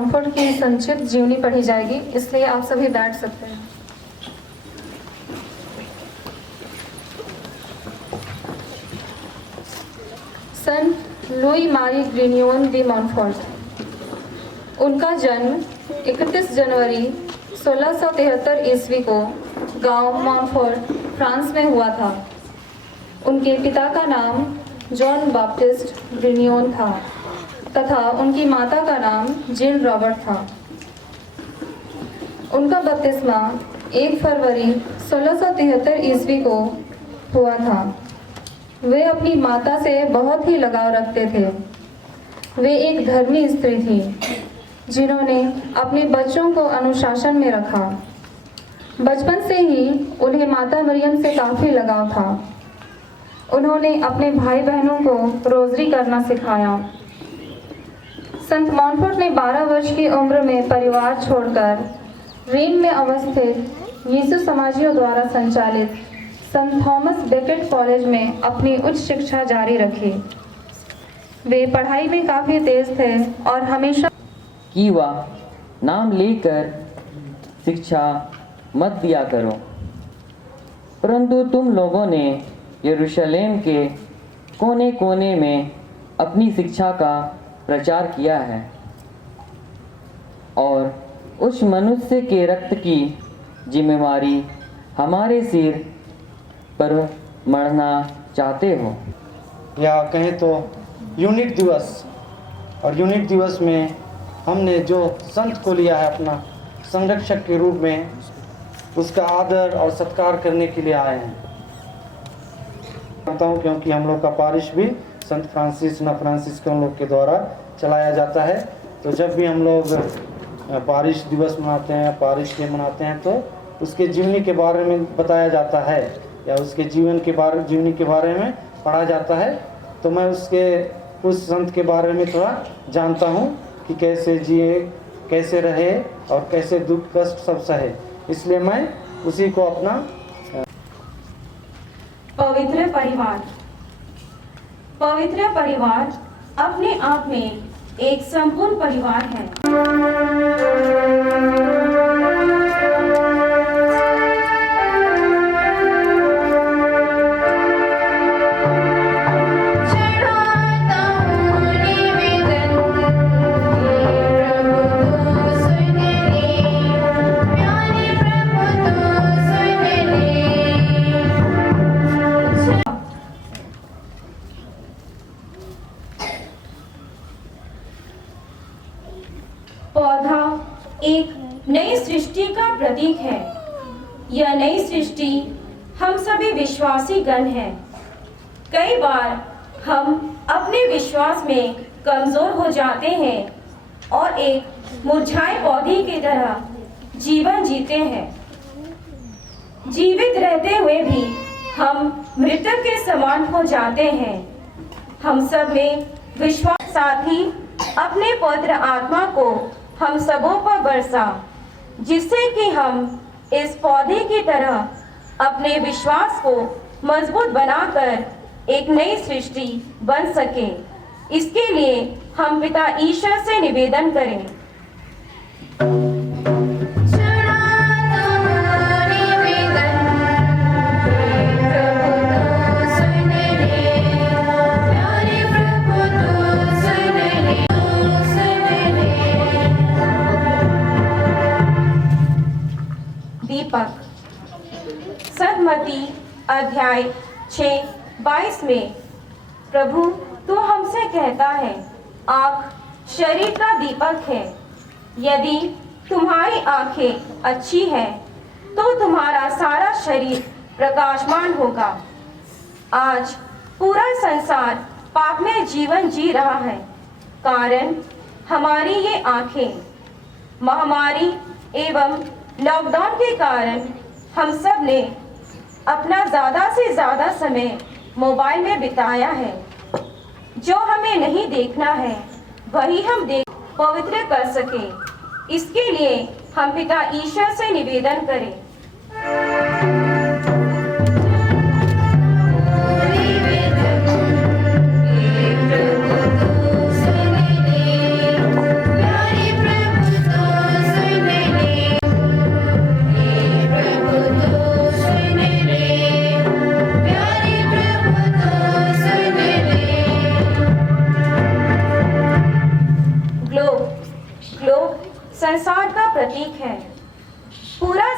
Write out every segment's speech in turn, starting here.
Montford की संक्षिप्त जीवनी पढ़ी जाएगी, इसलिए आप सभी बैठ सकते हैं। संत लुई मारी ग्रिनियन डी मॉनफोर्ट। उनका जन्म 31 जनवरी 1673 ईस्वी को गांव मॉनफोर्ट, फ्रांस में हुआ था। उनके पिता का नाम जॉन बैप्टिस्ट ग्रिनियन था तथा उनकी माता का नाम जिल रॉबर्ट था। उनका बपतिस्मा 1 फरवरी 1673 ईस्वी को हुआ था। वे अपनी माता से बहुत ही लगाव रखते थे। वे एक धर्मी स्त्री थी जिन्होंने अपने बच्चों को अनुशासन में रखा। बचपन से ही उन्हें माता मरियम से काफ़ी लगाव था। उन्होंने अपने भाई बहनों को रोज़री करना सिखाया। संत मॉनफोर्ट ने 12 वर्ष की उम्र में परिवार छोड़कर रीन में अवस्थित यीशु समाजियों द्वारा संचालित संत थॉमस बेकेट कॉलेज में अपनी उच्च शिक्षा जारी रखी। वे पढ़ाई में काफ़ी तेज थे और हमेशा कि वह नाम लेकर शिक्षा मत दिया करो, परंतु तुम लोगों ने यरूशलेम के कोने कोने में अपनी शिक्षा का प्रचार किया है और उस मनुष्य के रक्त की जिम्मेवारी हमारे सिर पर मढ़ना चाहते हो। या कहें तो यूनिट दिवस, और यूनिट दिवस में हमने जो संत को लिया है अपना संरक्षक के रूप में, उसका आदर और सत्कार करने के लिए आए हैं। जानता हूँ क्योंकि हम लोग का पारिश भी संत फ्रांसिस के उन लोग के द्वारा चलाया जाता है। तो जब भी हम लोग पारिश दिवस मनाते हैं, पारिश डे मनाते हैं, तो उसके जीवनी के बारे में बताया जाता है या उसके जीवनी के बारे में पढ़ा जाता है। तो मैं उस संत के बारे में थोड़ा जानता हूँ कि कैसे जिए, कैसे रहे और कैसे दुख कष्ट सब सहे, इसलिए मैं उसी को अपना पवित्र परिवार अपने आप में एक संपूर्ण परिवार है। पौधा एक नई सृष्टि का प्रतीक है। यह नई सृष्टि हम सभी विश्वासी गण हैं। कई बार हम अपने विश्वास में कमजोर हो जाते हैं और एक मुरझाए पौधे की तरह जीवन जीते हैं। जीवित रहते हुए भी हम मृतक के समान हो जाते हैं। हम सब में विश्वास, साथ ही अपने पवित्र आत्मा को हम सबों पर बरसा, जिससे कि हम इस पौधे की तरह अपने विश्वास को मजबूत बनाकर एक नई सृष्टि बन सके। इसके लिए हम पिता ईश्वर से निवेदन करें। दीपक। सदमती अध्याय 6:22 में प्रभु तू हमसे कहता है, आँख शरीर का दीपक है। यदि तुम्हारी आंखें अच्छी हैं तो तुम्हारा सारा शरीर प्रकाशमान होगा। आज पूरा संसार पाप में जीवन जी रहा है, कारण हमारी ये आंखें। महामारी एवं लॉकडाउन के कारण हम सब ने अपना ज़्यादा से ज़्यादा समय मोबाइल में बिताया है। जो हमें नहीं देखना है वही हम पवित्र कर सके, इसके लिए हम पिता ईश्वर से निवेदन करें।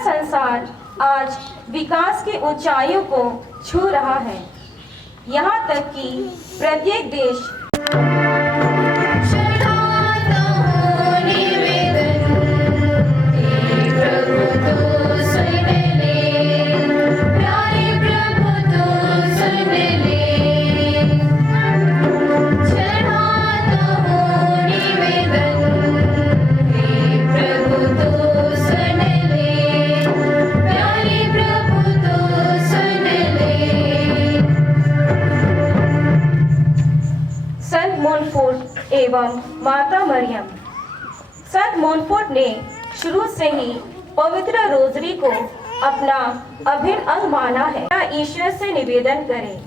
संसार आज विकास की ऊंचाइयों को छू रहा है। यहाँ तक कि प्रत्येक देश संत मोनफोर्ट एवं माता मरियम। संत मोनफोर्ट ने शुरू से ही पवित्र रोजरी को अपना अभिन्न अंग माना है। ईश्वर से निवेदन करें।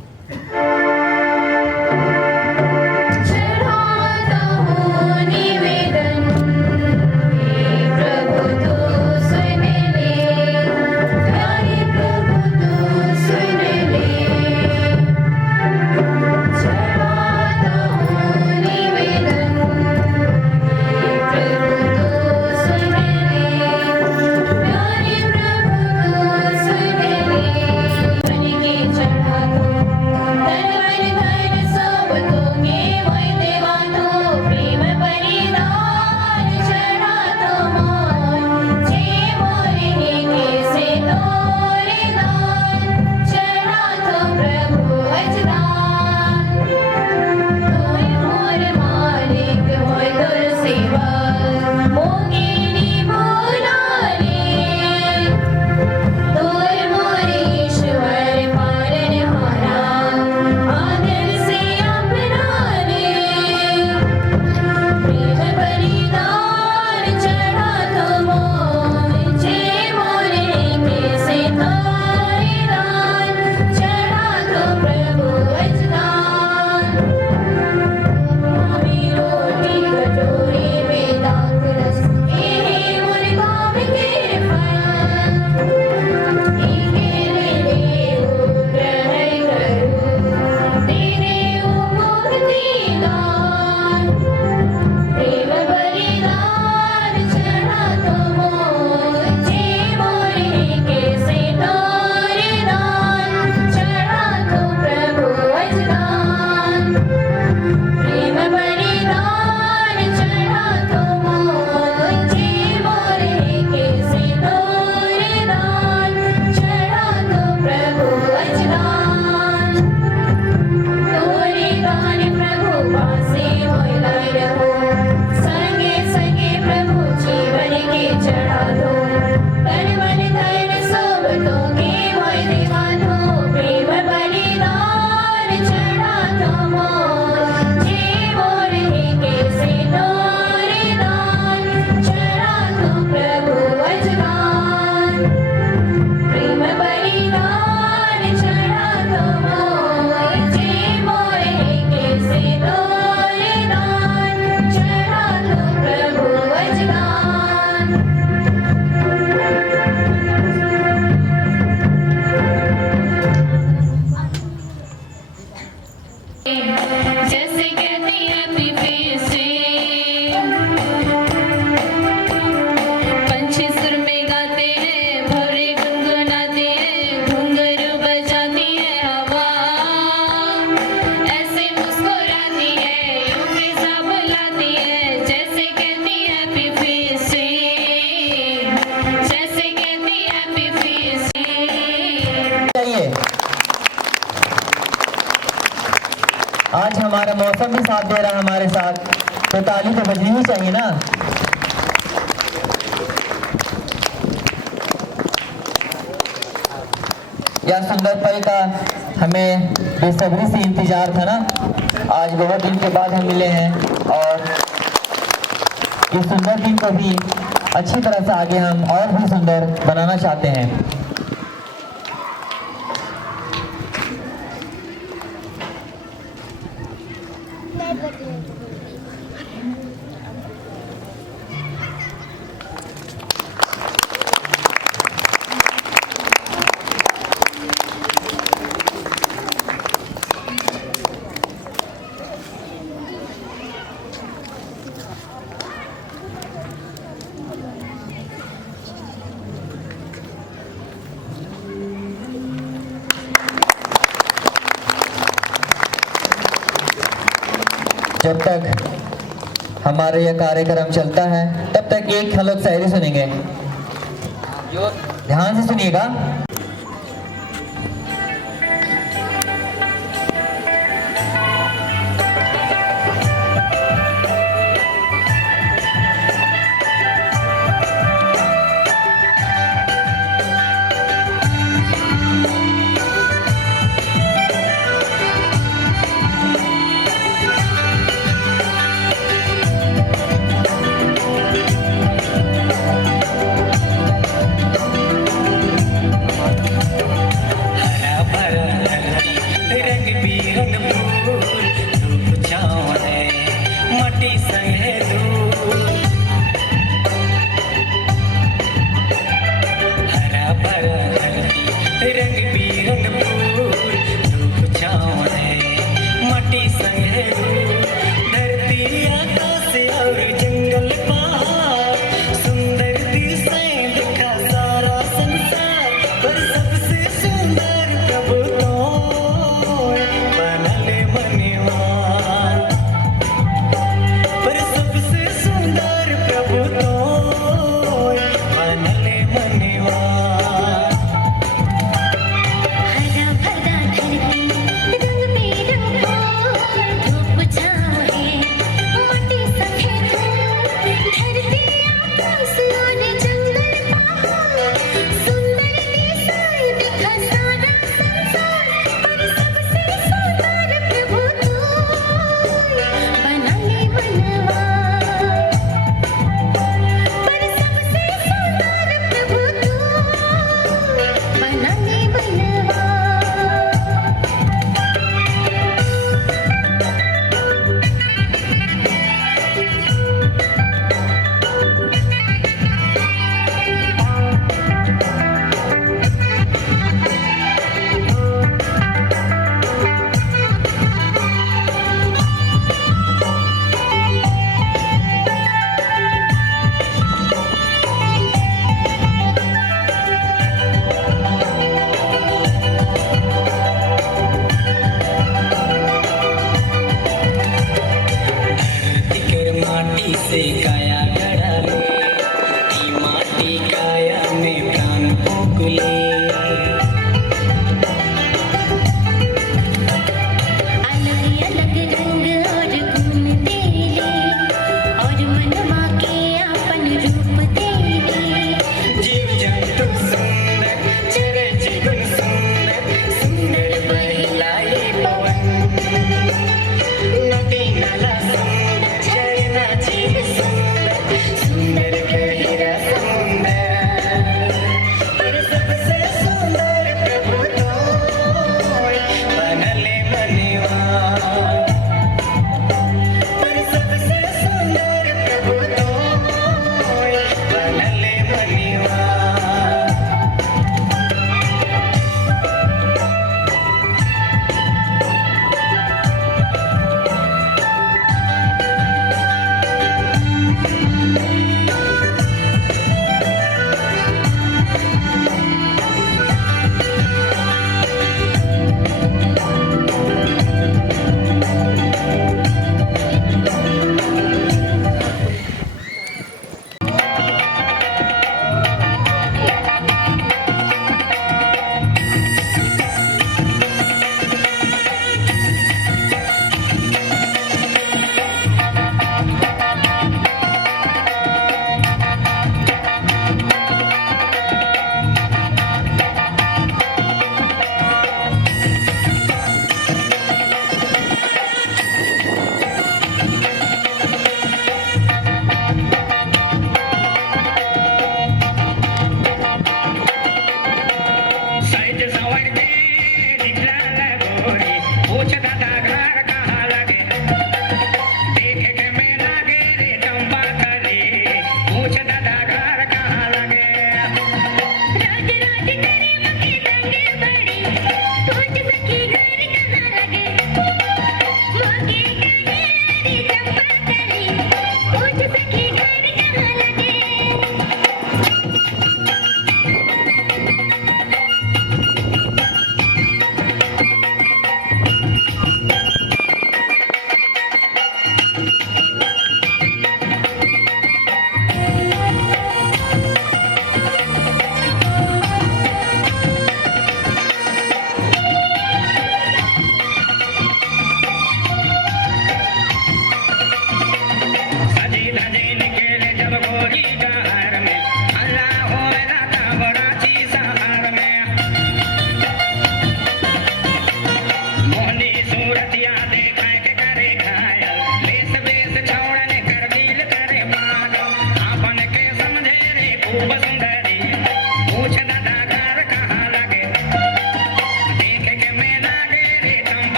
आज हमारा मौसम भी साथ दे रहा है हमारे साथ, तो ताली तो बजनी ही चाहिए ना। यह सुंदर पल का हमें बेसब्री से इंतजार था ना। आज बहुत दिन के बाद हम मिले हैं और इस सुंदर दिन को भी अच्छी तरह से आगे हम और भी सुंदर बनाना चाहते हैं। जब तक हमारा यह कार्यक्रम चलता है तब तक एक हम लोग शायरी सुनेंगे, जो ध्यान से सुनिएगा। सुंदर गहरा समुंदर, पर सबसे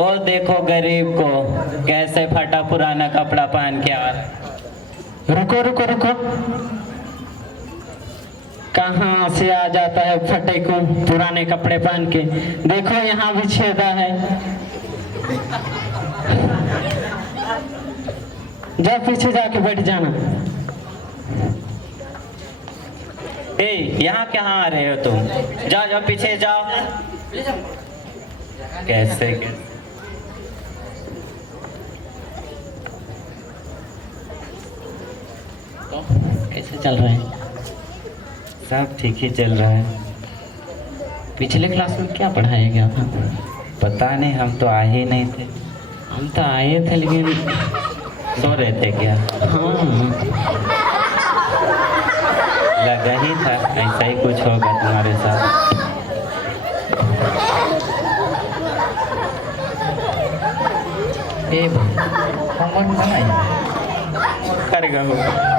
और देखो गरीब को कैसे फटा पुराना कपड़ा पहन के आ रहा है। रुको रुको रुको, कहाँ से आ जाता है फटे को पुराने कपड़े पहन के। देखो यहाँ भी छेदा है। जा पीछे जाके बैठ जाना। ए, यहाँ कहाँ आ रहे हो तुम? जाओ जाओ पीछे जाओ। कैसे तो कैसे चल रहे हैं? सब ठीक ही चल रहा है। पिछले क्लास में क्या पढ़ाया गया था? पता नहीं, हम तो आए ही नहीं थे। हम तो आए थे लेकिन सो रहे थे क्या? हाँ, लगा ही था ऐसा ही कुछ होगा तुम्हारे साथ। होमवर्क बनाया करेगा होगा।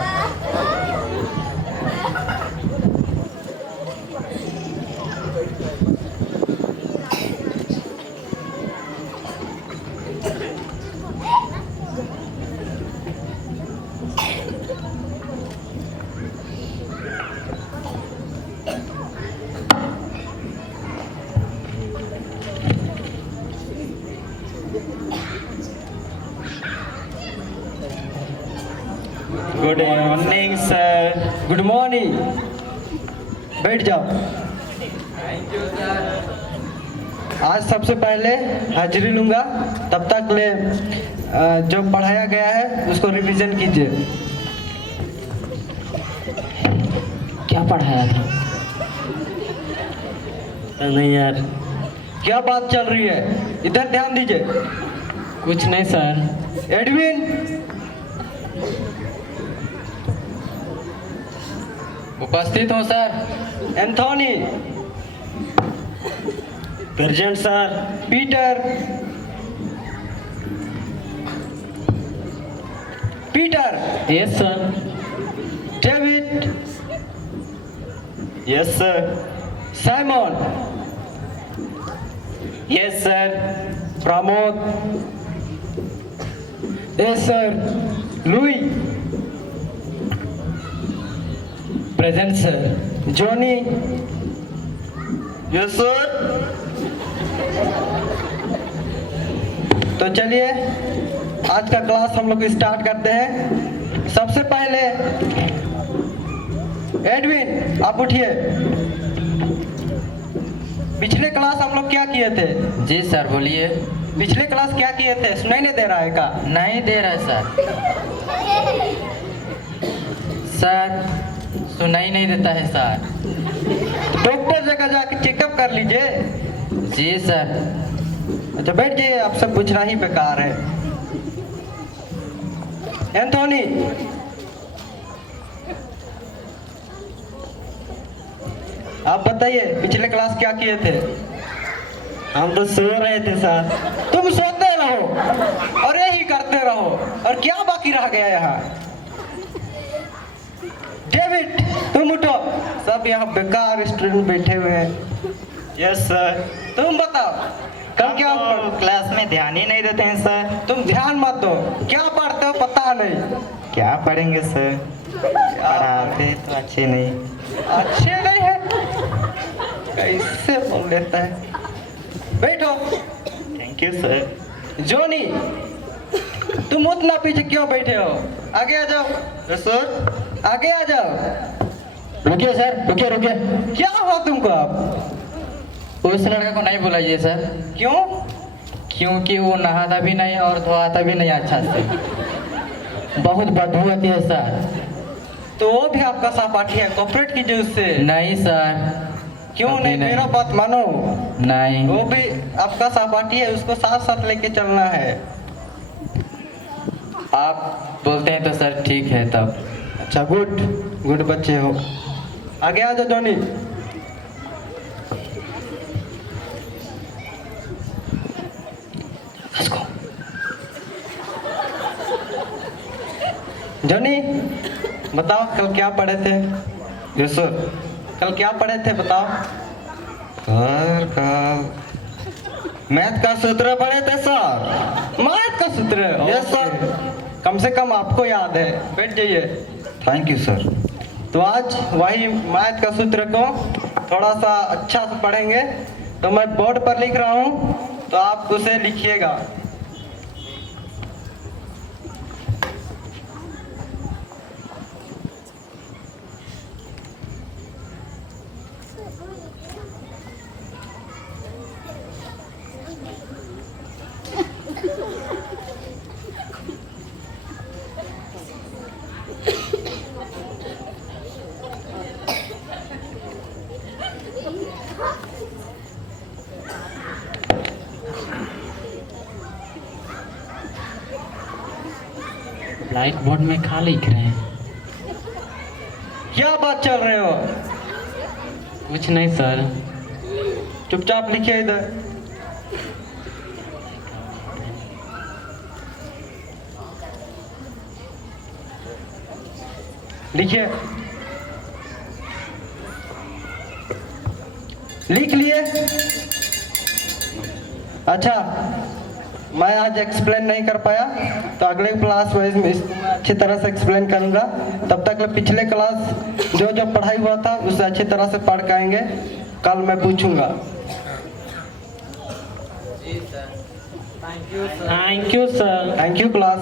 Good morning sir. Good morning. बैठ जाओ। आज सबसे पहले हाजिरी लूंगा, तब तक ले जो पढ़ाया गया है उसको रिवीजन कीजिए। क्या पढ़ाया था? नहीं यार। क्या बात चल रही है? इधर ध्यान दीजिए। कुछ नहीं सर। एडविन, उपस्थित हो sir. Anthony, present sir. Peter, Peter, yes sir. David, yes sir. Simon, yes sir. Pramod, yes sir. Louis, present sir. Johnny, yes sir. तो चलिए आज का क्लास हम लोग स्टार्ट करते हैं। सबसे पहले एडविन आप उठिए। पिछले क्लास हम लोग क्या किए थे? जी सर बोलिए। पिछले क्लास क्या किए थे? सुनाई नहीं दे रहा है का? नहीं दे रहा है सर। सर सुनाई नहीं देता है सर। डॉक्टर जगह जाके चेकअप कर लीजिए। जी सर। अच्छा बैठ जाइए, आपसे पूछना ही बेकार है। एंथोनी, आप बताइए पिछले क्लास क्या किए थे? हम तो सो रहे थे सर। तुम सोते रहो और यही करते रहो, और क्या बाकी रह गया यहाँ? डेविड तुम उठो। सब यहाँ बेकार स्टूडेंट बैठे हुए हैं। Yes sir. तुम बताओ कल क्या क्लास में ध्यान ही नहीं देते हैं सर। तुम ध्यान मत दो, क्या पढ़ते हो पता नहीं। क्या पढ़ेंगे सर? पढ़ाते तो अच्छे नहीं। अच्छे नहीं है, कैसे बोल लेता है। बैठो। Thank you sir. जॉनी तुम उतना पीछे क्यों बैठे हो? आगे आ जाओ। Yes sir. आगे आ जाओ। रुकिए सर, रुकिए रुकिए। क्या हुआ तुमको अब? उस लड़के को नहीं बुलाइए सर। क्यों? क्योंकि वो नहाता भी नहीं और धोआता भी नहीं अच्छा से। बहुत बदबू आती है सर। तो वो भी आपका सहपाठी है, कोऑपरेट कीजिए उससे। नहीं सर। क्यों अभी नहीं? मेरा बात मानो। नहीं। वो भी आपका सहपाठी है, उसको साथ साथ लेके चलना है। आप बोलते हैं तो सर ठीक है तब। अच्छा गुड, गुड बच्चे हो। आगे आ जाओ जॉनी। जॉनी बताओ कल क्या पढ़े थे? Yes sir. कल क्या पढ़े थे बताओ? सर कल मैथ का सूत्र पढ़े थे सर। मैथ का सूत्र? Yes sir. कम से कम आपको याद है। बैठ जाइए। Thank you sir. तो आज वही मैथ का सूत्र को थोड़ा सा अच्छा से पढ़ेंगे। तो मैं बोर्ड पर लिख रहा हूँ, तो आप उसे लिखिएगा। ब्लैक बोर्ड में क्या लिख रहे हैं? क्या बात चल रहे हो? कुछ नहीं सर। चुपचाप लिखिए इधर। लिखिए। लिख लिए? अच्छा, मैं आज एक्सप्लेन नहीं कर पाया, तो अगले क्लास वाइज में अच्छी तरह से एक्सप्लेन करूंगा। तब तक पिछले क्लास जो जो पढ़ाई हुआ था उसे अच्छी तरह से पढ़ के आएंगे। कल मैं पूछूंगा। Thank you sir. Thank you class.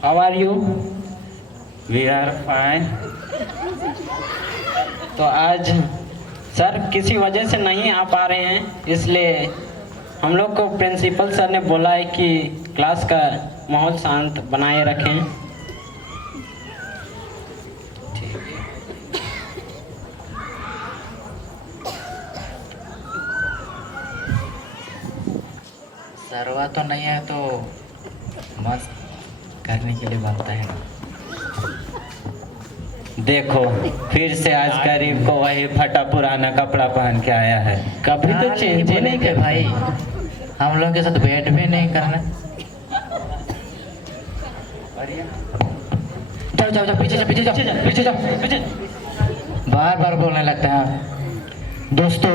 How are you? We are fine. तो आज सर किसी वजह से नहीं आ पा रहे हैं, इसलिए हम लोग को प्रिंसिपल सर ने बोला है कि क्लास का माहौल शांत बनाए रखें। सरवा तो नहीं है तो मस्त करने के लिए बनता है ना। देखो फिर से आज गरीब को वही फटा पुराना कपड़ा पहन के आया है। कभी तो चेंज ही नहीं के कर भाई, हम लोग के साथ बैठ भी नहीं करना। जाओ जाओ जाओ, पीछे जाओ, पीछे जाओ, पीछे जाओ, पीछे। बार बार बोलने लगता है। दोस्तों,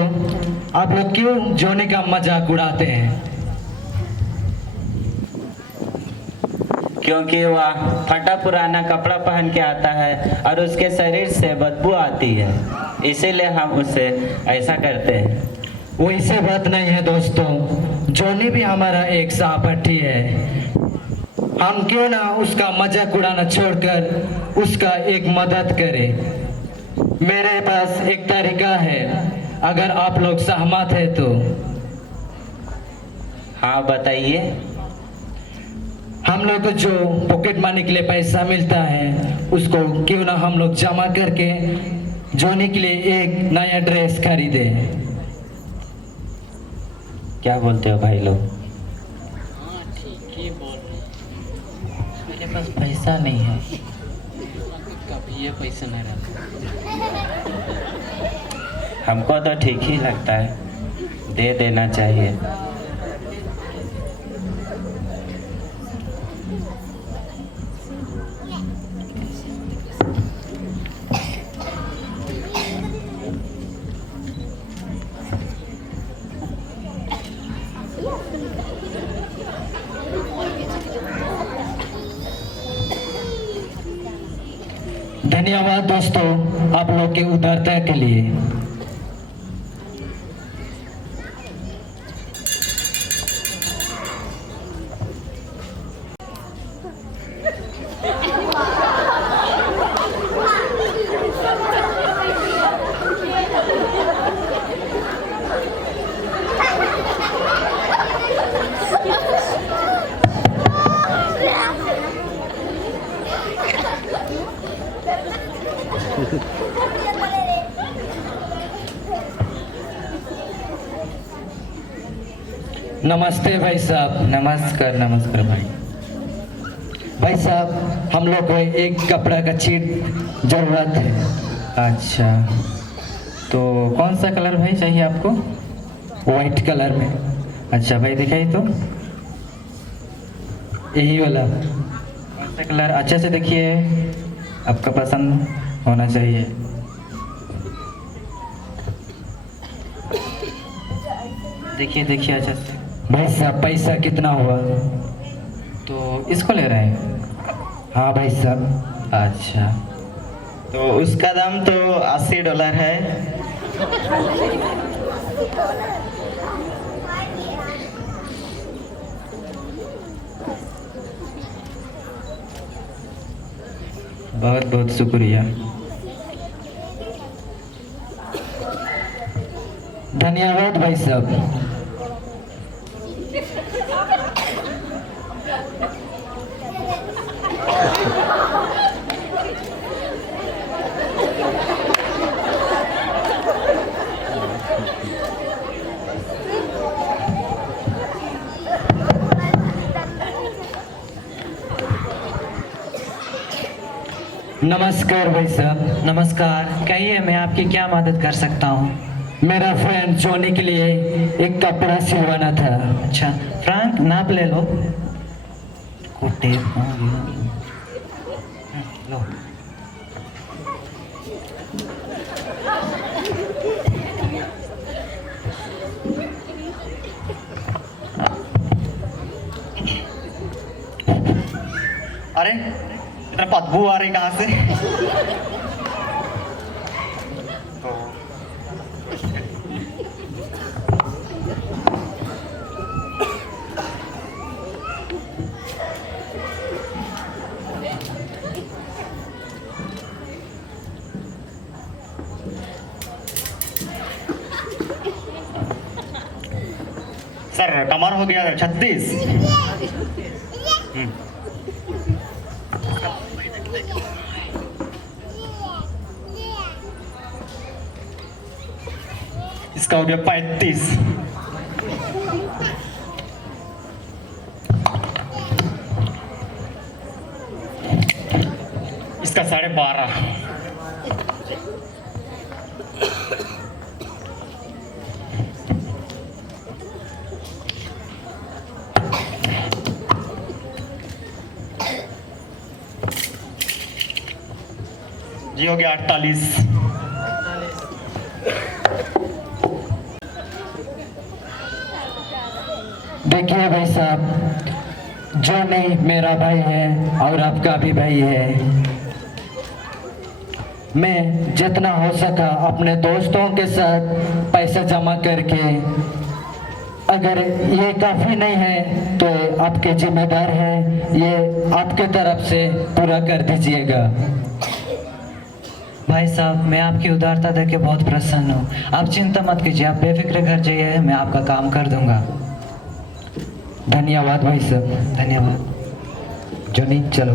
आप लोग क्यों जोनी का मजाक उड़ाते हैं? क्योंकि वह फटा पुराना कपड़ा पहन के आता है और उसके शरीर से बदबू आती है, इसीलिए हम उसे ऐसा करते हैं। वो इसे बात नहीं है दोस्तों, जोनी भी हमारा एक सहपाठी है। हम क्यों ना उसका मजाक उड़ाना छोड़कर उसका एक मदद करें। मेरे पास एक तरीका है, अगर आप लोग सहमत है तो। हाँ बताइए। हम लोग को जो पॉकेट मनी के लिए पैसा मिलता है उसको क्यों ना हम लोग जमा करके जोनी के लिए एक नया ड्रेस खरीदे। क्या बोलते हो भाई लोग? हाँ ठीक ही बोल रहे हैं। मेरे पास पैसा नहीं है, कभी ये पैसा नहीं रहता। हमको तो ठीक ही लगता है, दे देना चाहिए। धन्यवाद दोस्तों आप लोग के उदारता के लिए। नमस्ते भाई साहब। नमस्कार नमस्कार भाई। भाई साहब हम लोग को एक कपड़ा का चीट जरूरत है। अच्छा, तो कौन सा कलर भाई चाहिए आपको? वाइट कलर में। अच्छा भाई दिखाइए तो। यही वाला। कौन सा कलर? अच्छे से देखिए, आपका पसंद होना चाहिए। देखिए देखिए अच्छे से। भाई साहब पैसा कितना हुआ? तो इसको ले रहे हैं? हाँ भाई साहब। अच्छा, तो उसका दाम तो $80 है। बहुत बहुत शुक्रिया। धन्यवाद भाई साहब। नमस्कार भाई साहब। नमस्कार, कहिए मैं आपकी क्या मदद कर सकता हूँ? मेरा फ्रेंड जोनी के लिए एक कपड़ा सिलवाना था। अच्छा, फ्रैंक नाप ले लो। को टेप लो। अरे इतना बदबू आ रही कहाँ से? सर कमर हो गया 36। इसका हो गया 35। इसका 12.5। जी हो गया 48। देखिए भाई साहब, जोनी मेरा भाई है और आपका भी भाई है। मैं जितना हो सका अपने दोस्तों के साथ पैसा जमा करके, अगर ये काफ़ी नहीं है तो आपके जिम्मेदार है, ये आपके तरफ से पूरा कर दीजिएगा। भाई साहब, मैं आपकी उदारता देख के बहुत प्रसन्न हूँ। आप चिंता मत कीजिए, आप बेफिक्र घर जाइए, मैं आपका काम कर दूंगा। धन्यवाद भाई साहब। धन्यवाद। जोनी चलो।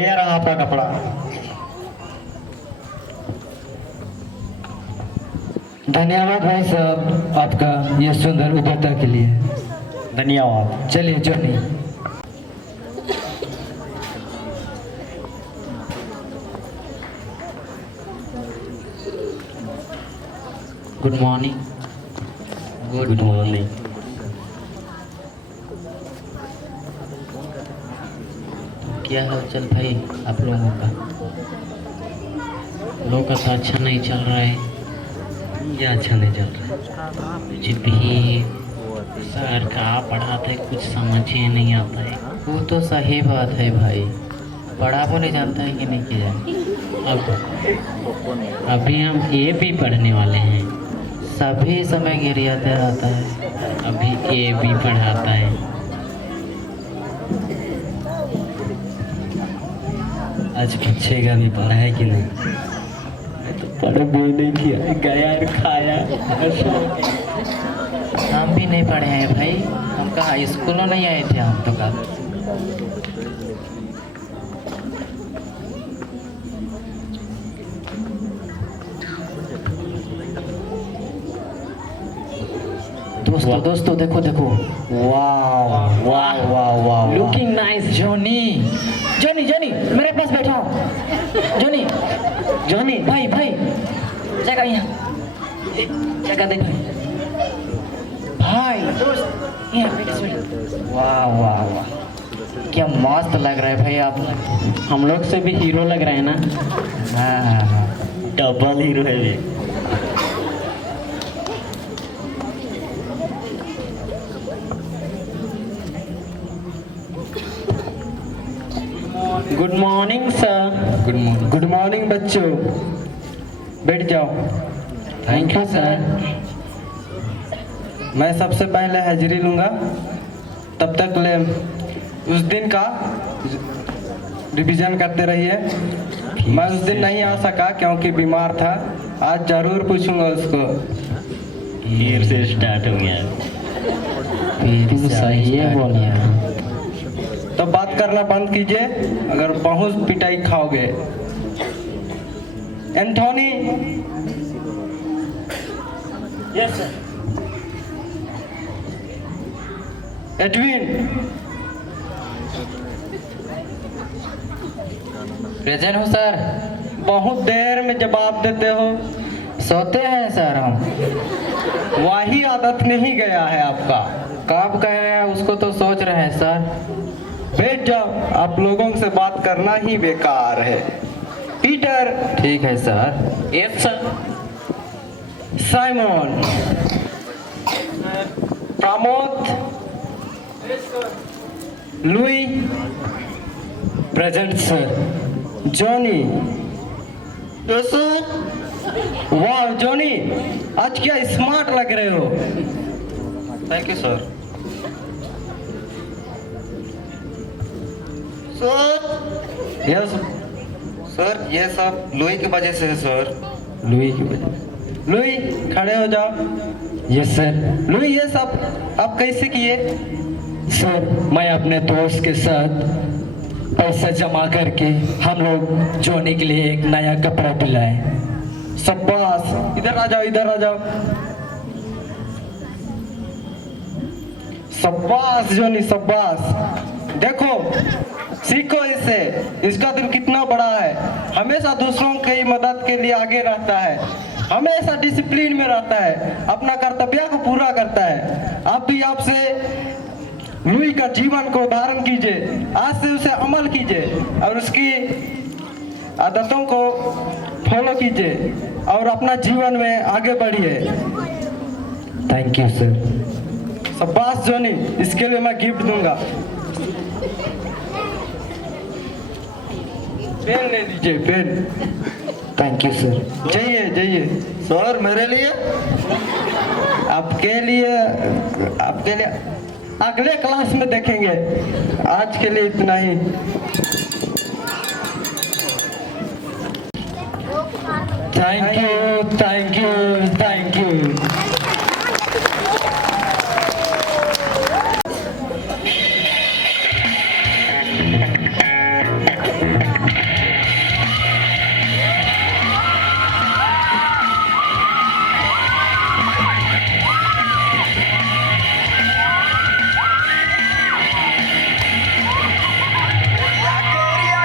ये रहा आपका कपड़ा। धन्यवाद भाई साहब आपका ये सुंदर उदारता के लिए। धन्यवाद। चलिए Johnny. Good morning. Good morning. क्या हाल चाल भाई आप लोगों का? लोगों का तो अच्छा नहीं चल रहा है। ये अच्छा नहीं चल रहा। मुझे भी सर का पढ़ाता है, कुछ समझ ही नहीं आता है। वो तो सही बात है भाई, पढ़ा को नहीं जानता है कि नहीं किया जाए। अब अभी हम ये भी पढ़ने वाले हैं, सभी समय गिरियाते रहता है, अभी ये भी पढ़ाता है। आज बच्चे का भी पढ़ा है कि नहीं? तो पढ़ भी नहीं किया, गया और खाया। हम भी नहीं पढ़े हैं भाई, हम कहाँ स्कूलों नहीं आए थे हम तो कब। दोस्तों देखो देखो, वाह वाह वाह वाह looking nice. Johnny Johnny Johnny मेरे पास बैठो। जॉनी जॉनी भाई भाई जगह यहाँ, जगह दे भाई दोस्त यहाँ बैठ। वाह वाह वाह क्या मस्त लग रहा है भाई आप। हम लोग से भी हीरो लग रहे हैं ना। हाँ डबल हीरो है ये। Good morning sir. Good morning. Good morning बच्चों, बैठ जाओ। Thank you sir. मैं सबसे पहले हाजिरी लूँगा, तब तक ले उस दिन का रिवीजन करते रहिए। मैं उस दिन नहीं आ सका क्योंकि बीमार था, आज जरूर पूछूंगा उसको। फिर से स्टार्ट हो गया। तुम सही है बोलिए। तो बात करना बंद कीजिए अगर बहुत पिटाई खाओगे। Anthony. Yes sir. Edwin. Present हूँ सर। बहुत देर में जवाब देते हो। सोते हैं सर हम। वही आदत नहीं गया है आपका। कब गया उसको तो सोच रहे हैं सर। बैठ जाओ, आप लोगों से बात करना ही बेकार है। पीटर। ठीक है sir. Yes sir. Simon. Pramod. Louis. Present sir. Johnny. Yes sir. वाह जॉनी, आज क्या स्मार्ट लग रहे हो। Thank you sir. Sir. Yes sir ये सब लुई की वजह से है सर। लुई की वजह। लुई खड़े हो जाओ। Yes sir. लुई ये सब आप कैसे किए। सर मैं अपने दोस्त के साथ पैसा जमा करके हम लोग जॉनी के लिए एक नया कपड़ा दिलाए। शाबाश, इधर आ जाओ, इधर आ जाओ। शाबाश जॉनी शाबाश। देखो सीखो इससे, इसका दिल कितना बड़ा है। हमेशा दूसरों की मदद के लिए आगे रहता है, हमेशा डिसिप्लिन में रहता है, अपना कर्तव्य को पूरा करता है। आप भी आपसे लुई का जीवन को धारण कीजिए, आज से उसे अमल कीजिए और उसकी आदतों को फॉलो कीजिए और अपना जीवन में आगे बढ़िए। Thank you sir. शाबाश जॉनी, इसके लिए मैं गिफ्ट दूंगा। पेन ले लीजिए, पेन। Thank you sir. जाइए जाइए। सर मेरे लिए। आपके लिए अगले क्लास में देखेंगे, आज के लिए इतना ही। Thank you thank you thank you. Goria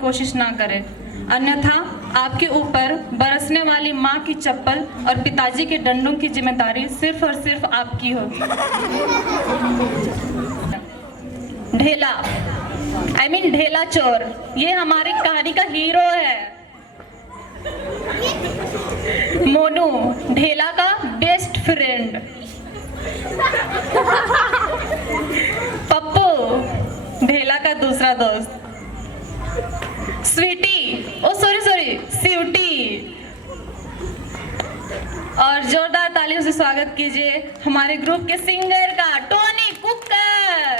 कोशिश ना करें, अन्यथा आपके ऊपर बरसने वाली माँ की चप्पल और पिताजी के डंडों की जिम्मेदारी सिर्फ और सिर्फ आपकी होगी। ढेला, ढेला चोर, ये हमारी कहानी का हीरो है। मोनू, ढेला का बेस्ट फ्रेंड। पप्पू, ढेला का दूसरा दोस्त। स्वीटी, ओ सॉरी स्वीटी। और जोरदार तालियों से स्वागत कीजिए हमारे ग्रुप के सिंगर का, टोनी कुकर।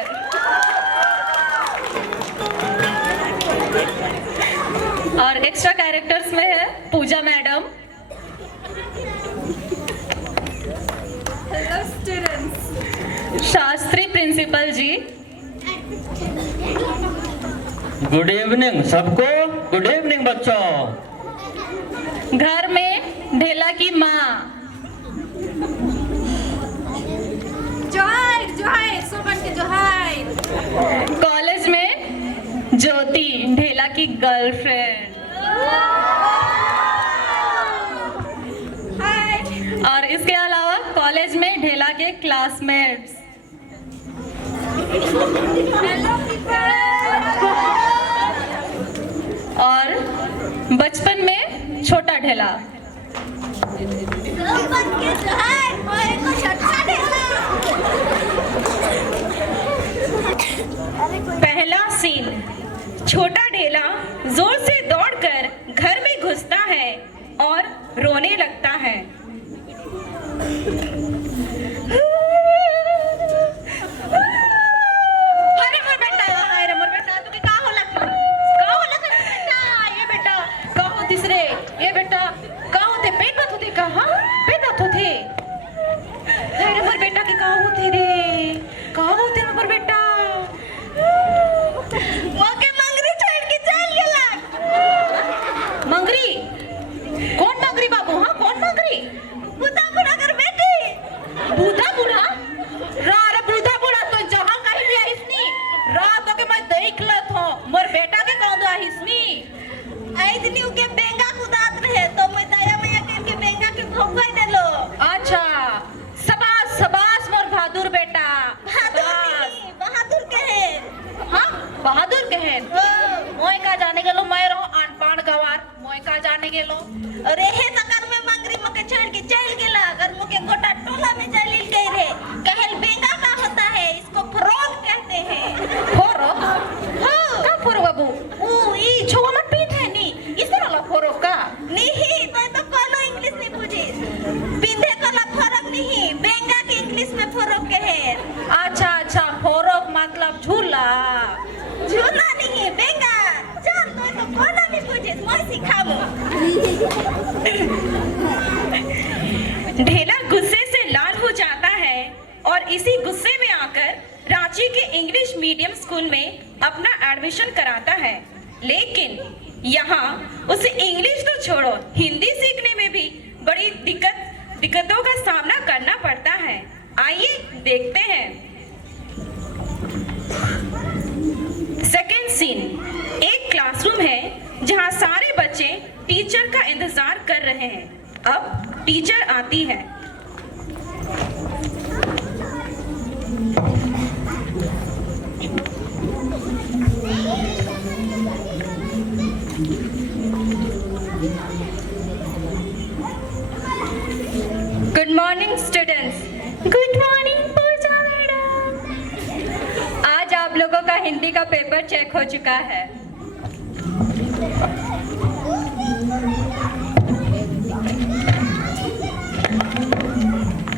और एक्स्ट्रा कैरेक्टर्स में है Pooja madam. Hello students, Shastri principal ji. Good evening सबको, गुड इवनिंग बच्चों। घर में ढेला की माँ। जोहार जोहार सोबन के जोहार। कॉलेज में ज्योति, ढेला की गर्लफ्रेंड। और इसके अलावा कॉलेज में ढेला के क्लासमेट्स। और बचपन में छोटा ढेला। पहला सीन, छोटा ढेला जोर से दौड़कर घर में घुसता है और रोने लगता है। बहादुर कहे मोय का जाने गेलो, मैं रहो अनपान गवार, मोय का जाने गेलो। अरे हे तकर में मंगरी मके छोड़ के चल गेला, अगर मुके गोटा टोला में चलिल गई रे। कहल बेंगा का होता है, इसको फ्रॉक कहते हैं। फ्रॉक? हां, का फ्रॉक बाबू? ओ ई छुआ मत पीत है नी, इस तरह ला फ्रॉक का? नहीं, तो कोनो इंग्लिश नहीं बुझी। पिंधे कला फ्रॉक नहीं, बेंगा के इंग्लिश में फ्रॉक कहे। अच्छा अच्छा, फ्रॉक मतलब झूला। झूला नहीं, बेंगा। चल तो कोनो नहीं बुझे, मैं सिखाऊं। ढेला गुस्से से लाल हो जाता है और इसी गुस्से में आकर रांची के इंग्लिश मीडियम स्कूल में अपना एडमिशन कराता है। लेकिन यहाँ उसे इंग्लिश तो छोड़ो, हिंदी सीखने में भी बड़ी दिक्कतों का सामना करना पड़ता है। आइए देखते हैं। सेकेंड सीन, एक क्लासरूम है जहाँ सारे बच्चे टीचर का इंतजार कर रहे हैं। अब टीचर आती है। Good morning students. Good morning Pooja madam. आज आप लोगों का हिंदी का पेपर चेक हो चुका है।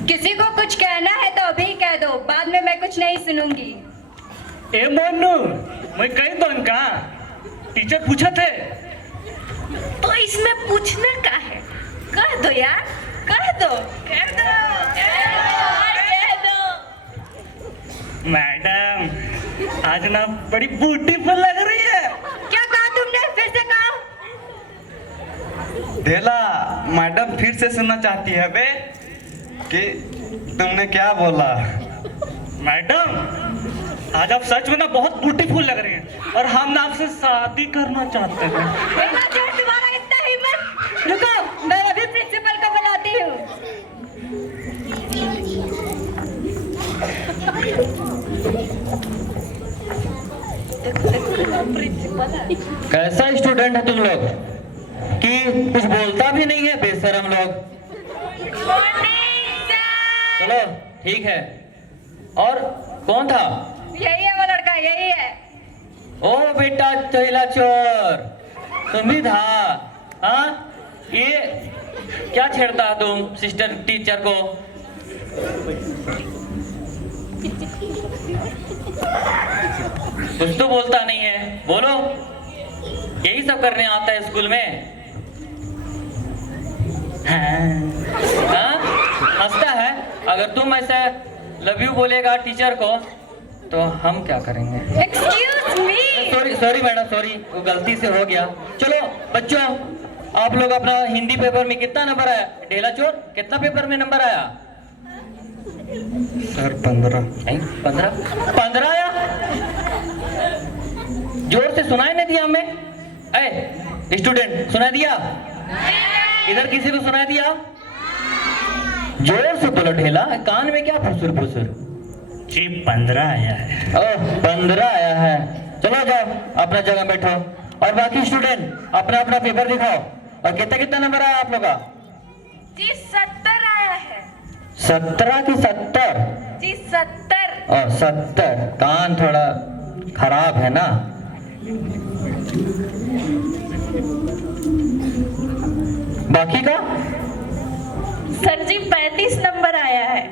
किसी को कुछ कहना है तो अभी कह दो, बाद में मैं कुछ नहीं सुनूंगी। ए मोनू, मैं कहीं तो इनका टीचर पूछा थे। तो इसमें पूछना का है? कह दो यार, कह दो, कह दो, कह दो। मैडम, आज ना बड़ी ब्यूटीफुल लग रही है। क्या कहा तुमने? फिर से कहो। ढेला, मैडम फिर से सुनना चाहती है बे कि तुमने क्या बोला। मैडम, आज आप सच में ना बहुत ब्यूटीफुल लग रही हैं और हम ना आपसे शादी करना चाहते हैं। तुम्हारा इतना हिम्मत, रुको मैं अभी प्रिंसिपल को बुलाती हूँ। कैसा स्टूडेंट है तुम लोग कि कुछ बोलता भी नहीं है, बेशरम लोग। चलो ठीक है। और कौन था? यही है वो लड़का, यही है। ओ बेटा चैला चोर, तुम भी था? हाँ, ये क्या छेड़ता तुम सिस्टर टीचर को? कुछ तो बोलता नहीं है, बोलो। यही सब करने आता है स्कूल में? हाँ, हंसता है। अगर तुम ऐसे लव यू बोलेगा टीचर को तो हम क्या करेंगे? Excuse me. Sorry madam, sorry, वो गलती से हो गया। चलो बच्चों, आप लोग अपना हिंदी पेपर में कितना नंबर आया? ढेला चोर, कितना पेपर में नंबर आया? सर 15। 15 आया? जोर से सुनाई नहीं दिया हमें? ए स्टूडेंट, सुनाई दिया? इधर किसी को सुनाई दिया? जोर से बोलो ढेला, कान में क्या फुसुर फुसुर? जी 15 आया है। ओह 15 आया है। चलो जाओ अपना जगह बैठो और बाकी स्टूडेंट अपना अपना पेपर दिखाओ। और कितना कितना नंबर आया आप लोग का? जी 70 आया है। 17 की 70? जी 70। और 70, कान थोड़ा खराब है ना? बाकी का? सर जी 35 नंबर आया है।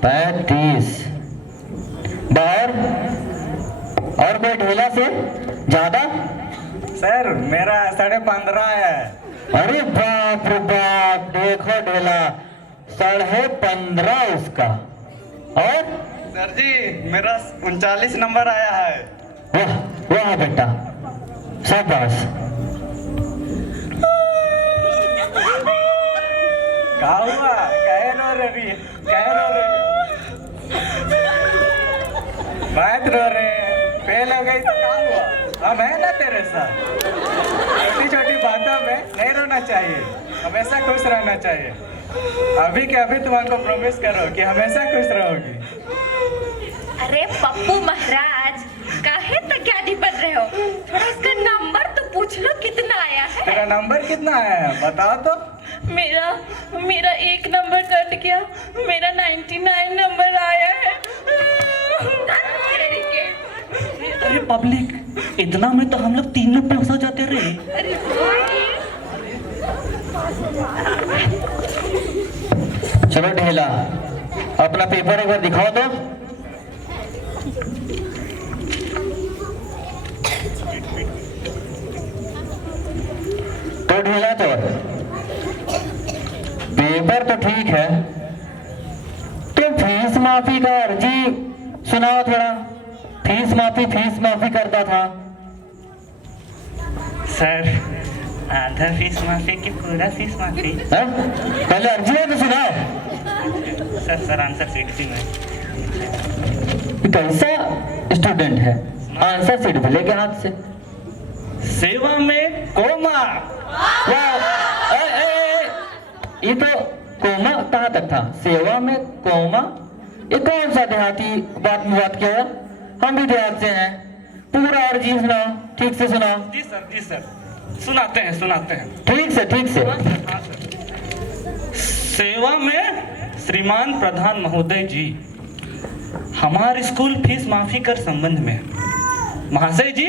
35। बाहर और कोई ढेला से ज्यादा? सर मेरा 15.5 आया है। अरे बाप रे बाप, देखो ढेला 15.5 उसका। और सर जी मेरा 39 नंबर आया है। वाह वाह बेटा, शाबाश। क्या हुआ? कहे रो रही है, कहे रो रही है? बात रो रहे हैं, फेल हो गई तो क्या हुआ? हम है ना तेरे साथ। छोटी छोटी बातों में नहीं रोना चाहिए, हमेशा खुश रहना चाहिए। अभी के अभी तुम हमको प्रॉमिस करो कि हमेशा खुश रहोगी। अरे पप्पू महाराज, काहे तक क्या बन रहे हो? थोड़ा इसका नंबर तो पूछ लो कितना आया है। तेरा नंबर कितना आया है बताओ तो। मेरा एक नंबर कट गया, मेरा 99 नंबर आया है। अरे पब्लिक, इतना में तो हम लोग 3 लोग पास हो जाते रहे। अरे चलो ढेला, अपना पेपर एक बार दिखाओ तो। तो ढेला तो पेपर तो ठीक है, तो फीस माफी का अर्जी सुनाओ थोड़ा। फीस माफी करता था। सर आधा फीस माफी की पूरा फीस माफी। पहले अर्जी है तो सुनाओ। सर आंसर शीट थी मैं। कैसा स्टूडेंट है, आंसर शीट भले के हाथ से। सेवा में कोमा। ये तो कोमा कहाँ तक था? सेवा में कोमा, ये कौन सा देहाती बात में बात किया? हम भी देहात से हैं। पूरा अर्जी सुनाओ, ठीक से सुनाओ। जी सर सुनाते हैं। ठीक से। सेवा में श्रीमान प्रधान महोदय जी, हमारे स्कूल फीस माफी कर संबंध में महाशय जी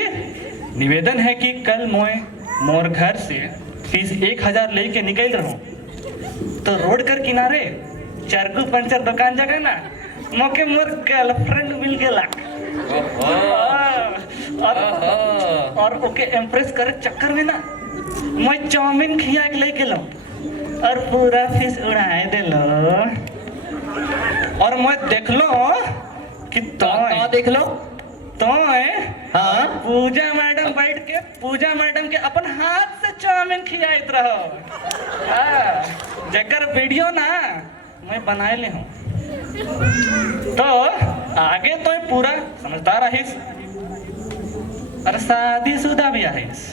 निवेदन है कि कल मोर घर से फीस 1000 लेके निकल रहा हूँ, तो रोड कर किनारे चारकू पंचर दुकान जगह ना मौके मोर गर्लफ्रेंड मिल गया। और ओके इम्प्रेस करे चक्कर में ना मैं चाउमीन खिया के ले गेलो और पूरा फीस उड़ाए दिलो। और मैं देख लो कि देख लो तो हाँ पूजा मैडम के अपन हाथ से चाउमीन खियाइत रहो। जकर वीडियो ना मैं बनाए ले हूँ। तो आगे तो पूरा समझदार रहीस और शादीशुदा भी रहीस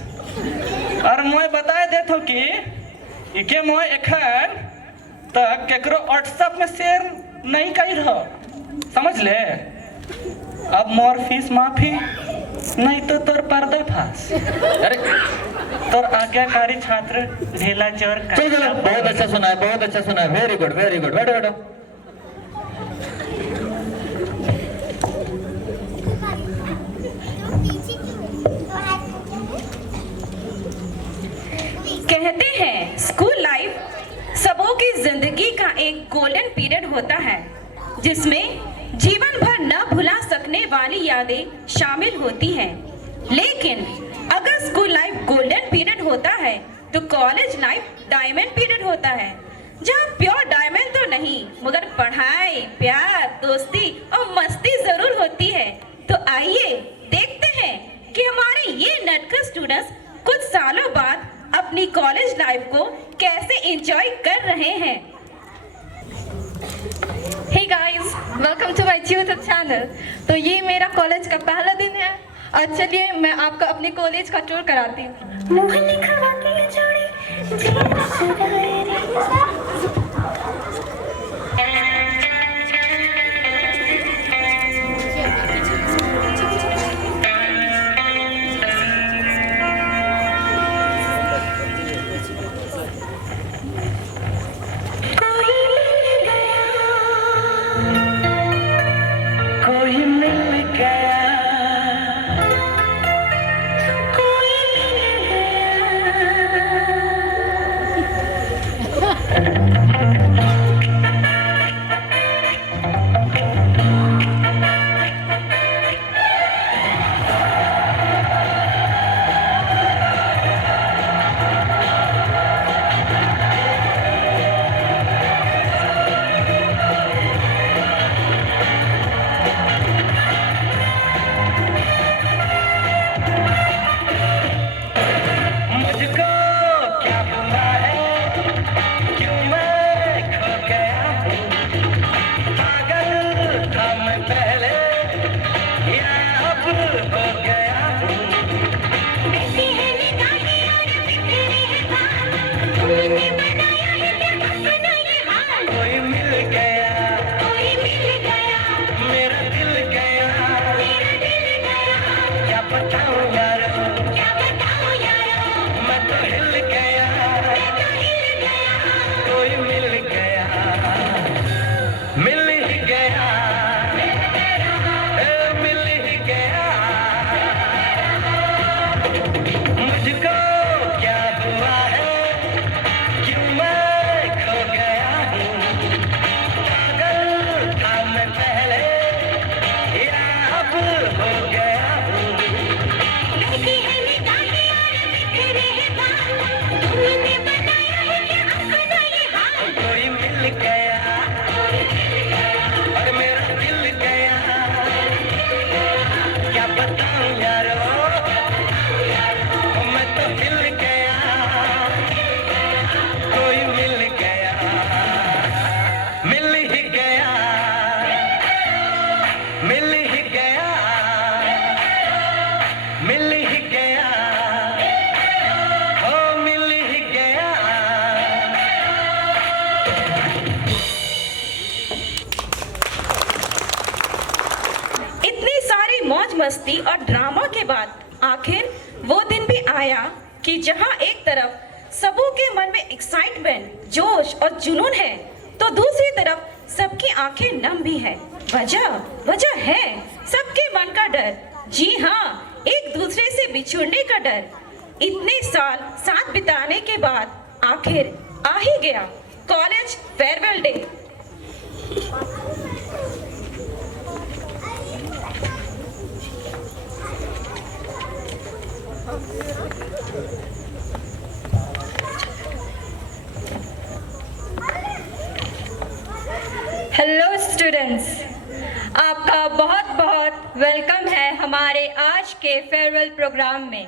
और मैं बता देत हो कि इके मैं एखन तक केकरो व्हाट्सएप में शेयर नहीं कर रहा, समझ ले। अब मोर फीस माफी नहीं तो तोर पर्दाफाश। अरे तोर आज्ञाकारी छात्र ढीला चोर चलो बहुत अच्छा सुना है, बहुत अच्छा सुना है, वेरी गुड वेरी गुड। बैठो बैठो। कहते हैं स्कूल लाइफ सबों की जिंदगी का एक गोल्डन पीरियड होता है जिसमें जीवन भर न भुला सकने वाली यादें शामिल होती हैं। लेकिन अगर स्कूल लाइफ गोल्डन पीरियड होता है तो कॉलेज लाइफ डायमंड पीरियड होता है, जहाँ प्योर डायमंड तो नहीं मगर पढ़ाई, प्यार, दोस्ती और मस्ती जरूर होती है। तो आइए देखते हैं कि हमारे ये नटखट स्टूडेंट्स कुछ सालों बाद अपनी कॉलेज लाइफ को कैसे एंजॉय कर रहे हैं। Hey guys, welcome to my YouTube channel। तो ये मेरा कॉलेज का पहला दिन है और चलिए मैं आपको अपने कॉलेज का टूर कराती हूँ। मस्ती और ड्रामा के बाद आखिर वो दिन भी आया कि जहां एक तरफ सबों के मन में एक्साइटमेंट, जोश और जुनून है तो दूसरी तरफ सबकी आंखें नम भी है। वजह है सबके मन का डर। जी हाँ, एक दूसरे से बिछुड़ने का डर। इतने साल साथ बिताने के बाद आखिर आ ही गया college farewell day. Hello students, आपका बहुत बहुत वेलकम है हमारे आज के फेयरवेल प्रोग्राम में।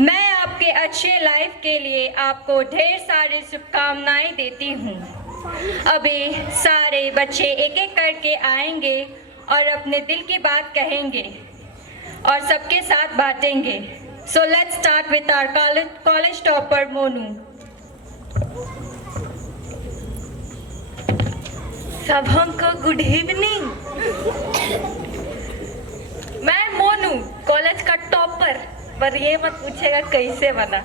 मैं आपके अच्छे लाइफ के लिए आपको ढेर सारी शुभकामनाएं देती हूँ। अभी सारे बच्चे एक एक करके आएंगे और अपने दिल की बात कहेंगे और सबके साथ बांटेंगे। So let's start with our college topper Monu. सबको गुड इवनिंग। मैं मोनू कॉलेज का टॉपर, पर ये मत पूछेगा कैसे बना।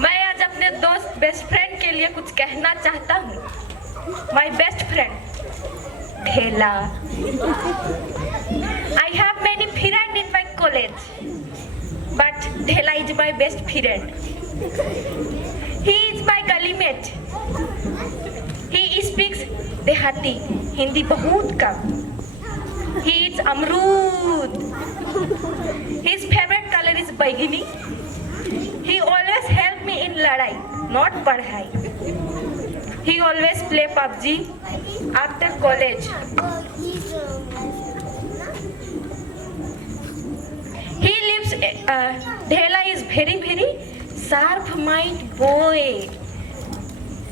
मैं आज अपने दोस्त बेस्ट फ्रेंड के लिए कुछ कहना चाहता हूँ। माय बेस्ट फ्रेंड ढेला। I have many friends in my college, but Dhela is my best friend. He is my gully mate. He speaks Dehati, Hindi बहुत कम. He is अमरूद. His favorite color is बैगनी. He always help me in लड़ाई, not पढ़ाई. He always play PUBG after college. He lives. Dhela is very sharp mind boy.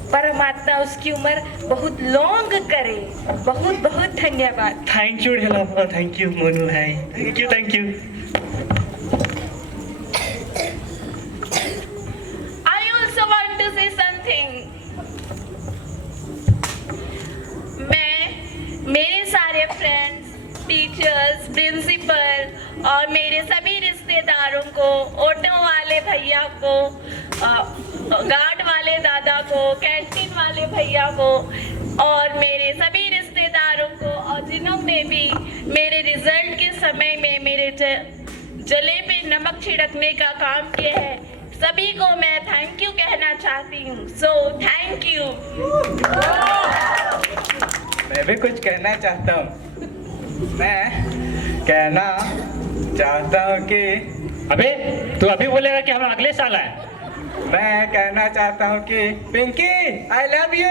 परमात्मा उसकी उम्र बहुत long करे। बहुत बहुत धन्यवाद। थैंक यू ढेला, थैंक यू मोनू भाई, thank you thank you. I also want to say something. मैं मेरे सारे फ्रेंड्स, टीचर्स, प्रिंसिपल और मेरे सभी रिश्तेदारों को, ऑटो वाले भैया को, गार्ड वाले दादा को, कैंटीन वाले भैया को और मेरे सभी रिश्तेदारों को, और जिन्होंने भी मेरे रिजल्ट के समय में मेरे जले पे नमक छिड़कने का काम किया है, सभी को मैं थैंक यू कहना चाहती हूँ। So thank you. मैं भी कुछ कहना चाहता हूँ। मैं कहना चाहता हूँ कि अबे तू अभी बोलेगा कि हम अगले साल आए। मैं कहना चाहता हूँ कि पिंकी आई लव यू।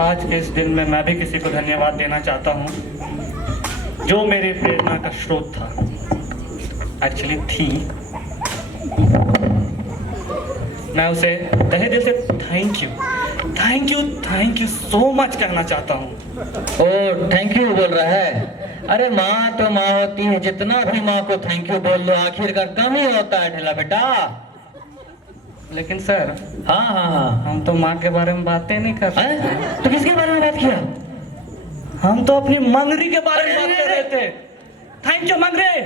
आज के इस दिन में मैं भी किसी को धन्यवाद देना चाहता हूँ जो मेरी प्रेरणा का स्रोत था, एक्चुअली थी। मैं उसे तहे दिल से थैंक यू सो मच कहना चाहता हूँ। ओ थैंक यू बोल रहा है। अरे माँ तो माँ होती है, जितना भी माँ को थैंक यू बोल लो आखिरकार कम ही होता है ढेला बेटा। लेकिन सर हाँ हम तो माँ के बारे में बातें नहीं कर रहे। तो किसके बारे में बात किया? हम तो अपनी मंगरी के बारे में बात कर रहे थे। Thank you Mangri,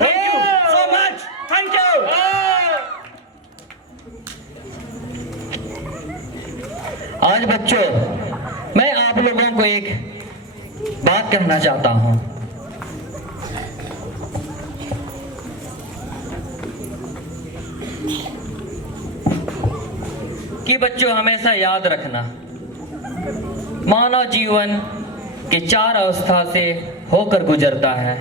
thank you so much, thank you. आज बच्चों मैं आप लोगों को एक बात कहना चाहता हूँ। कि बच्चों हमेशा याद रखना, मानव जीवन के 4 अवस्था से होकर गुजरता है,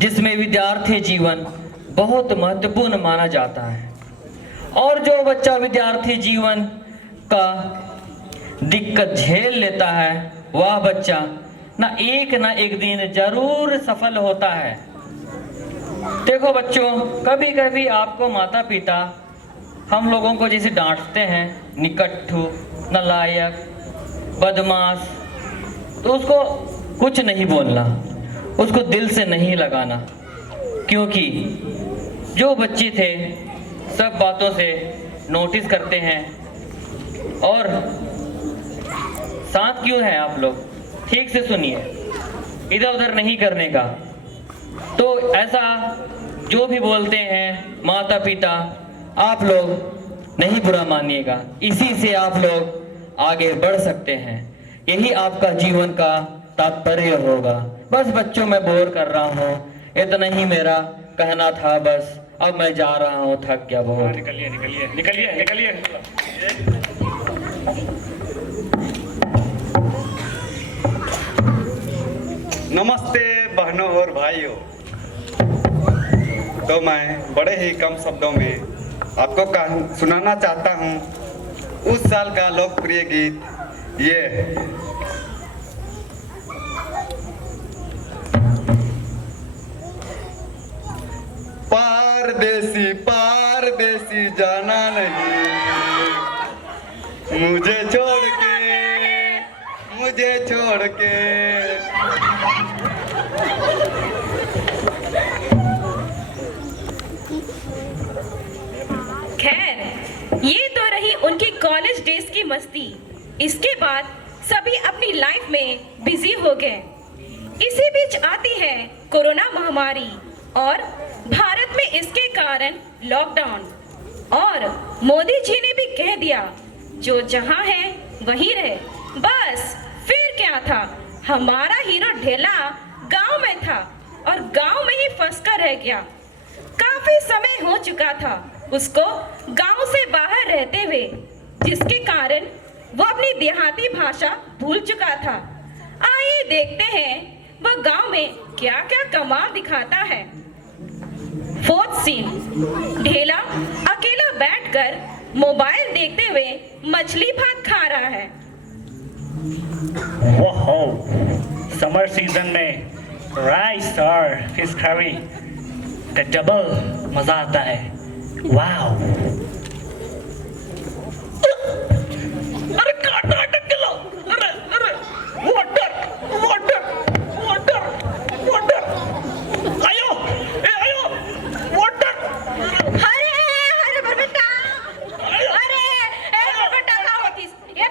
जिसमें विद्यार्थी जीवन बहुत महत्वपूर्ण माना जाता है। और जो बच्चा विद्यार्थी जीवन का दिक्कत झेल लेता है वह बच्चा ना एक दिन जरूर सफल होता है। देखो बच्चों, कभी कभी आपको माता पिता हम लोगों को जैसे डांटते हैं, निकट्ठू, नालायक, बदमाश, तो उसको कुछ नहीं बोलना, उसको दिल से नहीं लगाना, क्योंकि जो बच्चे थे सब बातों से नोटिस करते हैं। और साथ क्यों हैं आप लोग, ठीक से सुनिए, इधर उधर नहीं करने का। तो ऐसा जो भी बोलते हैं माता पिता, आप लोग नहीं बुरा मानिएगा, इसी से आप लोग आगे बढ़ सकते हैं। यही आपका जीवन का तात्पर्य होगा। बस बच्चों मैं बोर कर रहा हूँ, इतना ही मेरा कहना था। बस अब मैं जा रहा हूँ, थक गया बहुत। निकलिए निकलिए निकलिए निकलिए। नमस्ते बहनों और भाइयों। तो मैं बड़े ही कम शब्दों में आपको सुनाना चाहता हूँ उस साल का लोकप्रिय गीत ये के छोड़ के। खैर, ये तो रही उनकी कॉलेज डेज की मस्ती। इसके बाद सभी अपनी लाइफ में बिजी हो गए। इसी बीच आती है कोरोना महामारी और भारत में इसके कारण लॉकडाउन। और मोदी जी ने भी कह दिया जो जहां है वहीं रहे। बस फिर क्या था, हमारा हीरो ढेला गांव में था और गांव में ही फंस कर रह गया। काफी समय हो चुका था उसको गांव से बाहर रहते हुए, जिसके कारण वो अपनी देहाती भाषा भूल चुका था। आइए देखते हैं वह गांव में क्या क्या कमाल दिखाता है। 4th सीन, ढेला अकेला बैठकर मोबाइल देखते हुए मछली भात खा रहा है। वाओ, समर सीजन में राइस और फिश करी का डबल मजा आता है। वाओ, अरे काटा अटक गया। अरे अरे वाटर वाटर वाटर वाटर, आयो ए आयो वाटर। अरे अरे बेटा, अरे ए बेटा का होतीस, ये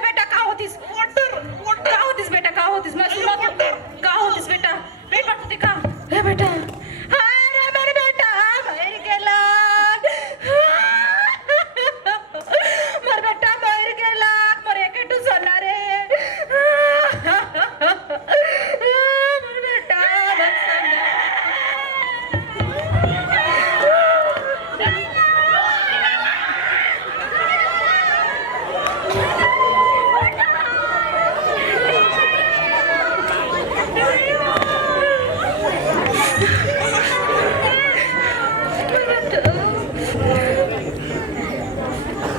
बेटा का होतीस, वाटर वाटर का होतीस बेटा, का होतीस, मैं सुना तो का होतीस बेटा, बेटा देखा ए बेटा, अरे मेरे बेटा मर गेला, मर बेटा मर गेला, मर एक टू सोना रे, मर बेटा मर सोना।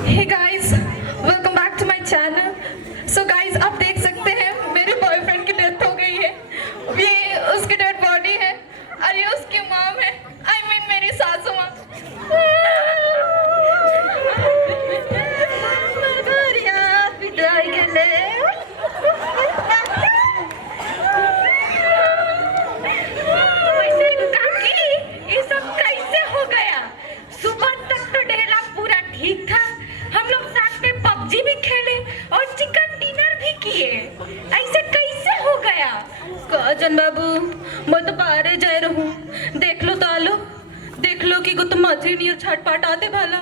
Hey guys, welcome back to my channel. So guys, आप देख सकते हैं मेरे बॉयफ्रेंड की डेथ हो गई है। ये उसकी डेड बॉडी है और ये उसकी मॉम है, I mean मेरी सासू माँ। ये सब कैसे हो गया? सुबह तक तो ढेला पूरा ठीक था, हम लोग साथ में पबजी भी खेले और चिकन डिनर भी किए। ऐसे कैसे हो गया? काजन बाबू, मैं तो पारे जा रहूं। देख लो तालो, देख लो कि गुत माथी नहीं छटपट आते भाला,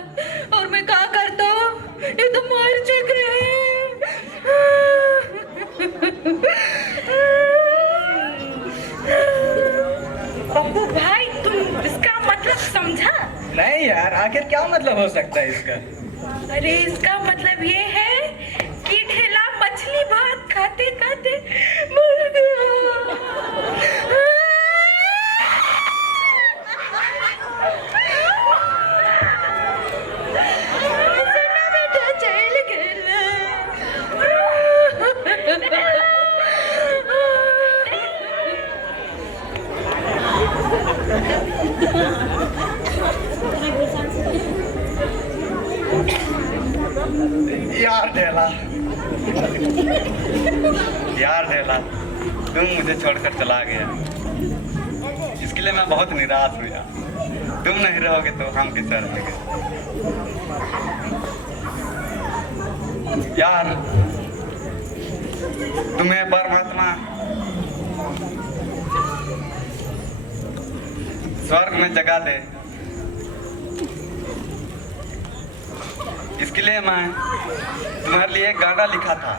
और मैं क्या करता हूँ, ये तो मर चुके पप्पू भाई, तुम इसका मतलब समझा? नहीं यार, आखिर क्या मतलब हो सकता है इसका? अरे इसका मतलब ये है कि ढेला मछली भात खाते खाते मर गया। बेटा चल गया। यार ढेला, तुम मुझे छोड़कर चला गया, इसके लिए मैं बहुत निराश हुआ। तुम नहीं रहोगे तो हम किस रहेंगे यार। तुम्हें परमात्मा स्वर्ग में जगह दे, इसके लिए मैं तुम्हारे लिए एक गाना लिखा था,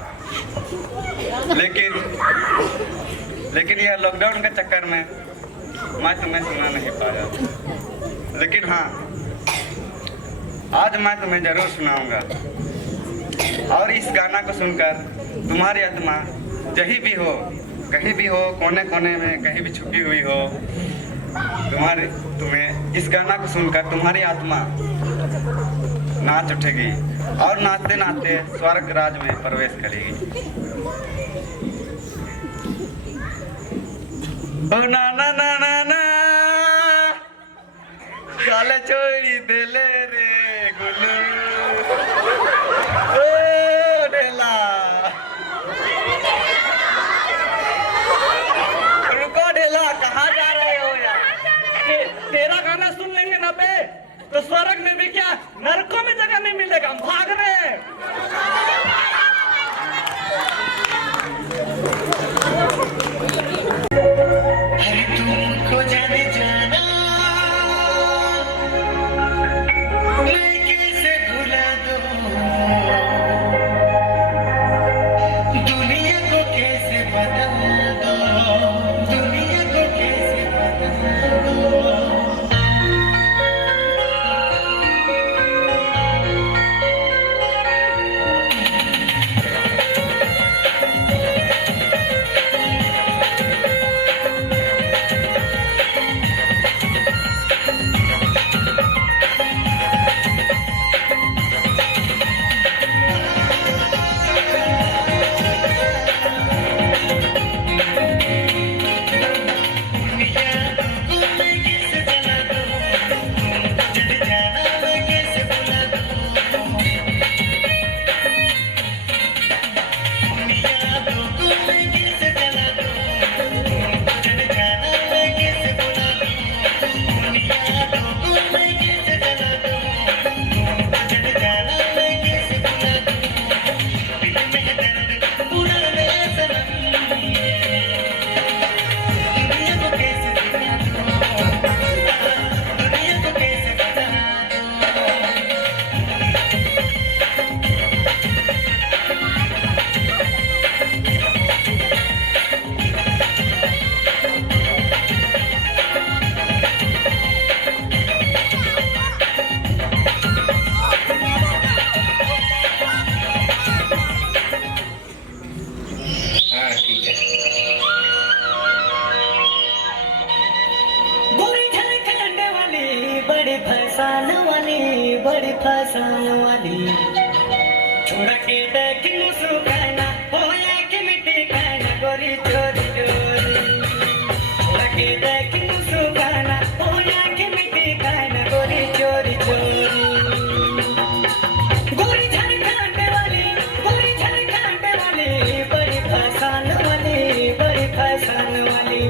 लेकिन यह लॉकडाउन के चक्कर में मैं तुम्हें सुना नहीं पाया। लेकिन हाँ, आज मैं तुम्हें जरूर सुनाऊंगा। और इस गाना को सुनकर तुम्हारी आत्मा जहीं भी हो, कहीं भी हो, कोने कोने में कहीं भी छुपी हुई हो, तुम्हें इस गाना को सुनकर तुम्हारी आत्मा नाच उठेगी और नाचते नाचते स्वर्ग राज में प्रवेश करेगी। ओ ना ना ना ना ना, काले छोड़ी देले रे गुल्लू। ओ ढेला हाँ ठीक है। गोरी झारखंड वाली बड़ी फसान वाली, बड़ी फसान वाली, छोड़ा के देख लू सुखाना होया के मिट्टी खाना गोरी चोरी चोरी, छोड़ा के देख लू सुखाना होया के मिट्टी खाना गोरी चोरी चोरी। गोरी झारखंड वाली, गोरी झारखंड वाली, बड़ी फसान वाली, बड़ी फसान वाली,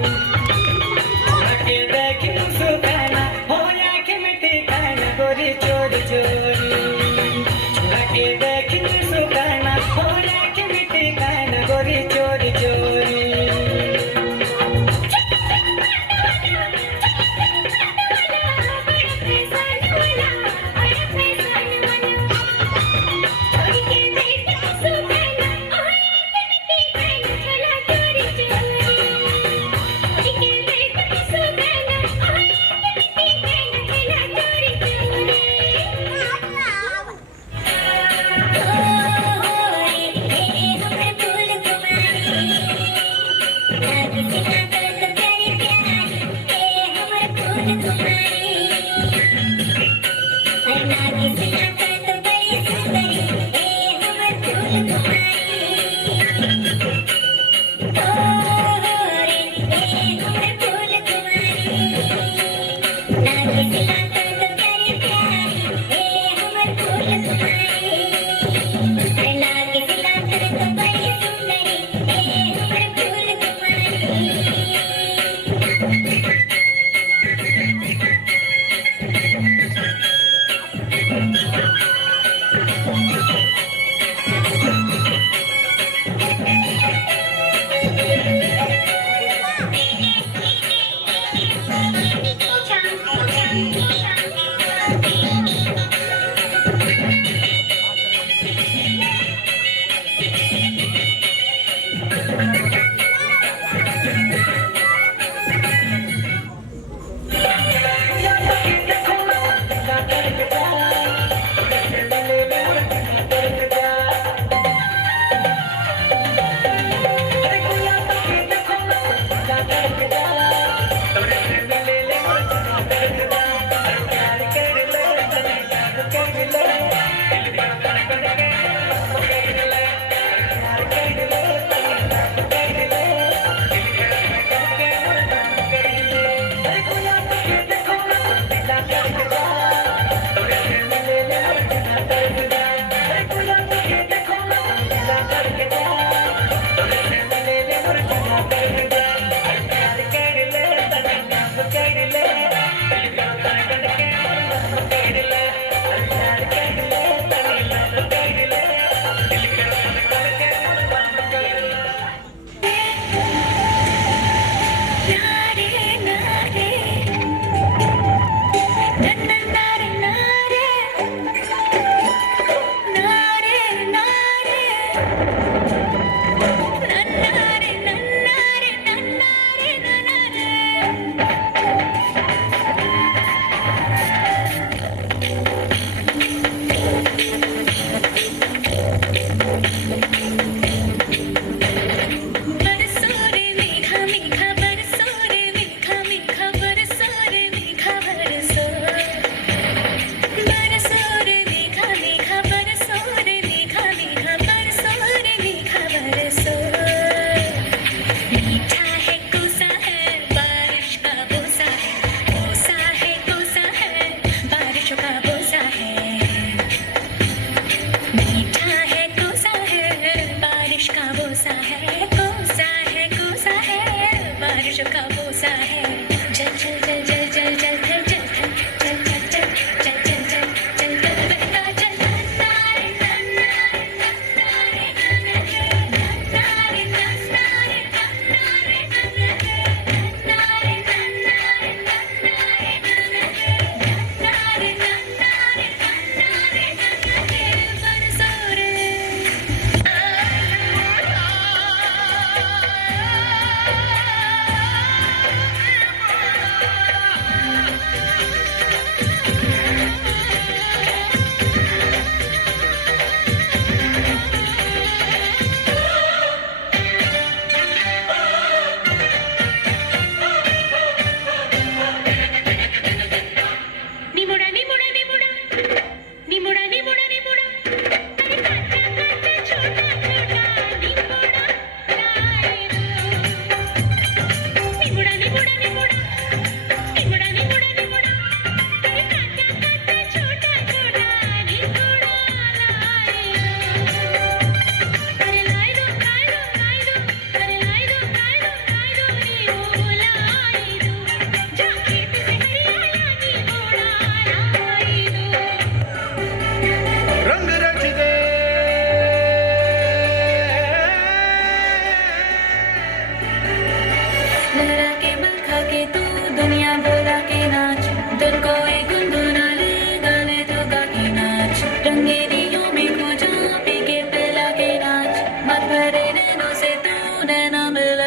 छोड़ा के देख लू सुखाना होया के मिट्टी खाना गोरी चोरी चोरी, छोड़ा के देख लू सुखाना होया के मिट्टी खाना गोरी चोरी चोरी।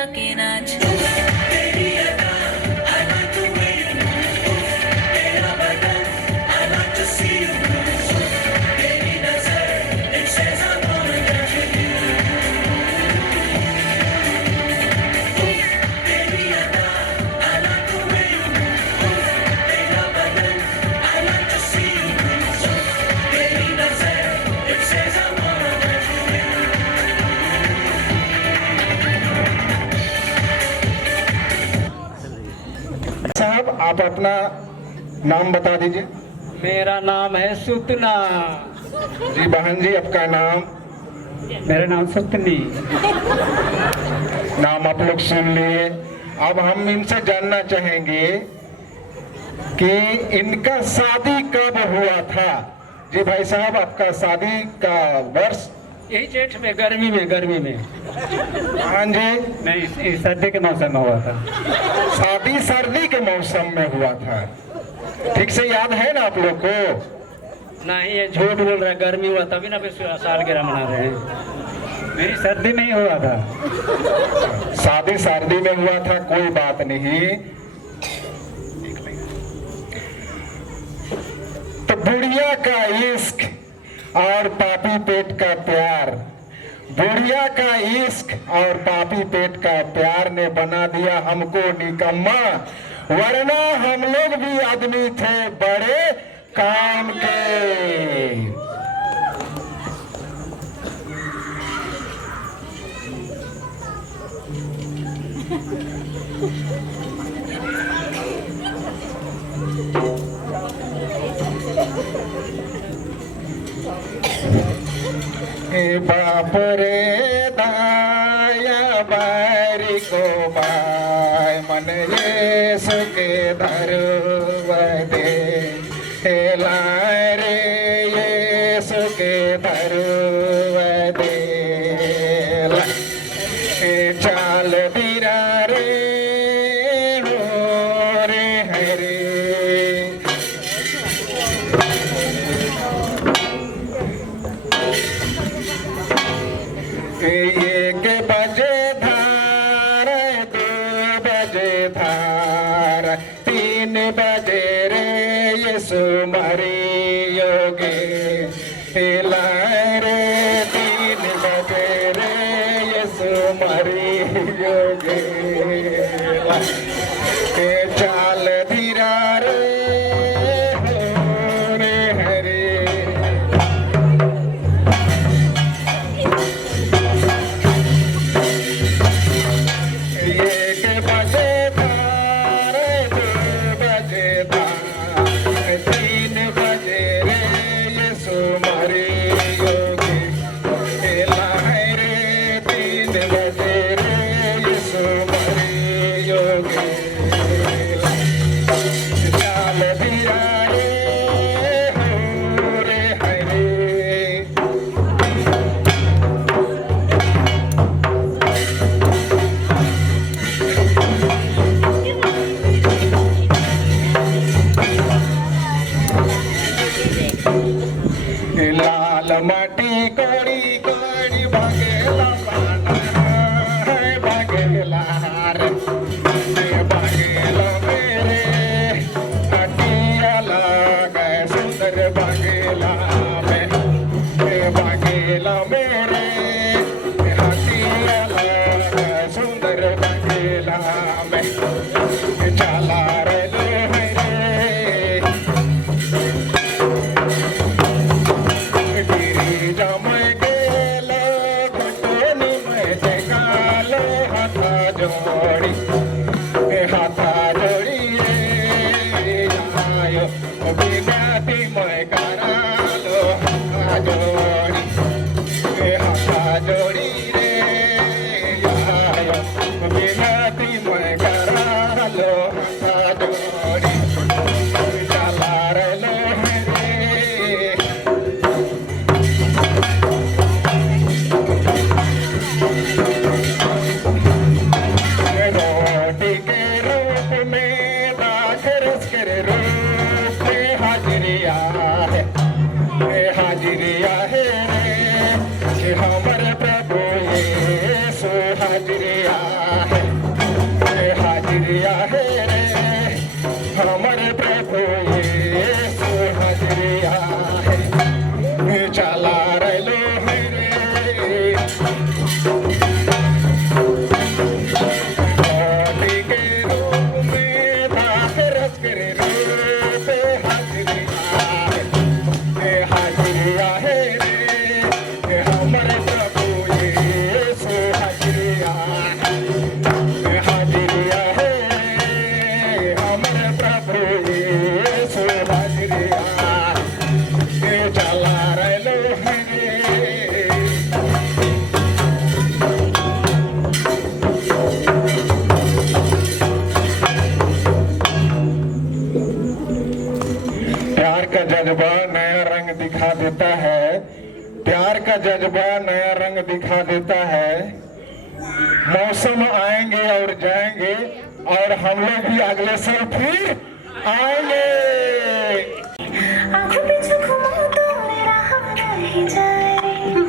अदा के नाच तेरी अदा I like the way you move तेरा बदन I like to see you move तेरी नजर it says I wanna dance with you तेरी अदा I like the way you move तेरा बदन I like to see you move तेरी नजर it says I wanna dance with you साहब आप अपना नाम बता दीजिए। मेरा नाम है सुतना। जी बहन जी आपका नाम? मेरा नाम सुतनी। नाम आप लोग सुन लिए। अब हम इनसे जानना चाहेंगे कि इनका शादी कब हुआ था। जी भाई साहब आपका शादी का वर्ष? यही जेठ में गर्मी में। हाँ जी। नहीं सर्दी के मौसम में हुआ था। शादी सर्दी के मौसम में हुआ था। ठीक से याद है ना आप लोग को? नहीं ये झूठ बोल रहा है, गर्मी हुआ तभी ना सालगिरह मना रहे हैं। मेरी सर्दी में ही हुआ था। शादी सर्दी में हुआ था, कोई बात नहीं। तो बुढ़िया का इश्क और पापी पेट का प्यार, बुढ़िया का इश्क और पापी पेट का प्यार ने बना दिया हमको निकम्मा, वरना हम लोग भी आदमी थे बड़े काम के। बाप रे दाया बारी को बाय मन ये सुके धरवा दे हेला रे ये सुके धरवा दे चाल दीरा रे हो रे हरे एक बजे धार 2 बजे धार 3 बजे रे यीशु मरी योगे हिला रे 3 बजे रे यीशु मरी योगे चाल धीरा रे हो रे हरे एक बजे धार 2 बजे धार 3 बजे रे यीशु मरी योगी हेला है रे 3 बजे रे यीशु मरी योगी चाल दिया रे हो रे हरे लाल माटी कोड़ी कोड़ी भागेला पाना है भागेला रे भागेला मेरे हटिया लगा सुंदर भागेला में भागेला मेरे हटिया लगा सुंदर भागेला में चला रे जमय गेलो घटोनी में जगालो हाथा जोड़ी रे आयो बिनाती में करालो हाथा जोड़ी रे आयो बिनाती में करालो हाथा जोड़ी चला रे लो रे हाजिरिया है, हाजिरिया है रे हमारे प्रभु यीशु हाजिरिया है, चला रे लो है रे पार्टी के रूप में भाकर करे रूप हाजिरिया है, हाजिरिया है रे हमारे प्रभु यीशु हाजिरिया है, हाजिरिया है हमारे प्रभु यीशु हाजिरिया है, चला रे लो है प्यार का जज्बा नया रंग दिखा देता है, प्यार का जज्बा नया रंग दिखा देता है। मौसम आएंगे और जाएंगे और हम लोग भी अगले साल फिर आएंगे। आंखों पे जो घुमाओ तो रहा नहीं जाए,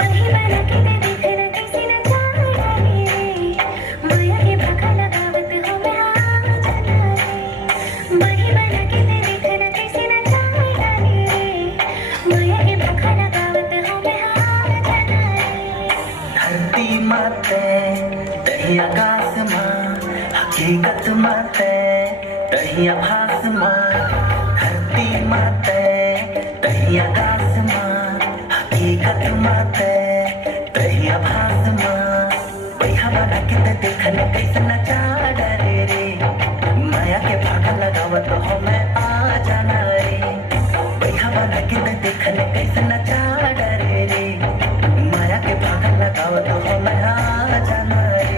बही बना के दे दिखना किसी न जाना रे, माया के भका लगावत हो मैं आ जाना रे, बही बना के दे दिखना किसी न जाना रे, माया के भका लगावत हो मैं आ जाना रे। धरती माते दही आकाश माँ, हकीकत माते दही आभास माँ, धरती माते दही आकाश माँ, हकीकत माते दही आभास माँ, बैहा बना के ते देखने कैसे नचा डरे रे, माया के भागा लगावत हो मैं आ जाना रे, बैहा बना के ते देखने कैसे नचा डरे रे, माया के भागा लगावत हो मैं आ जाना रे।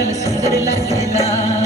लागल सुंदर लागेला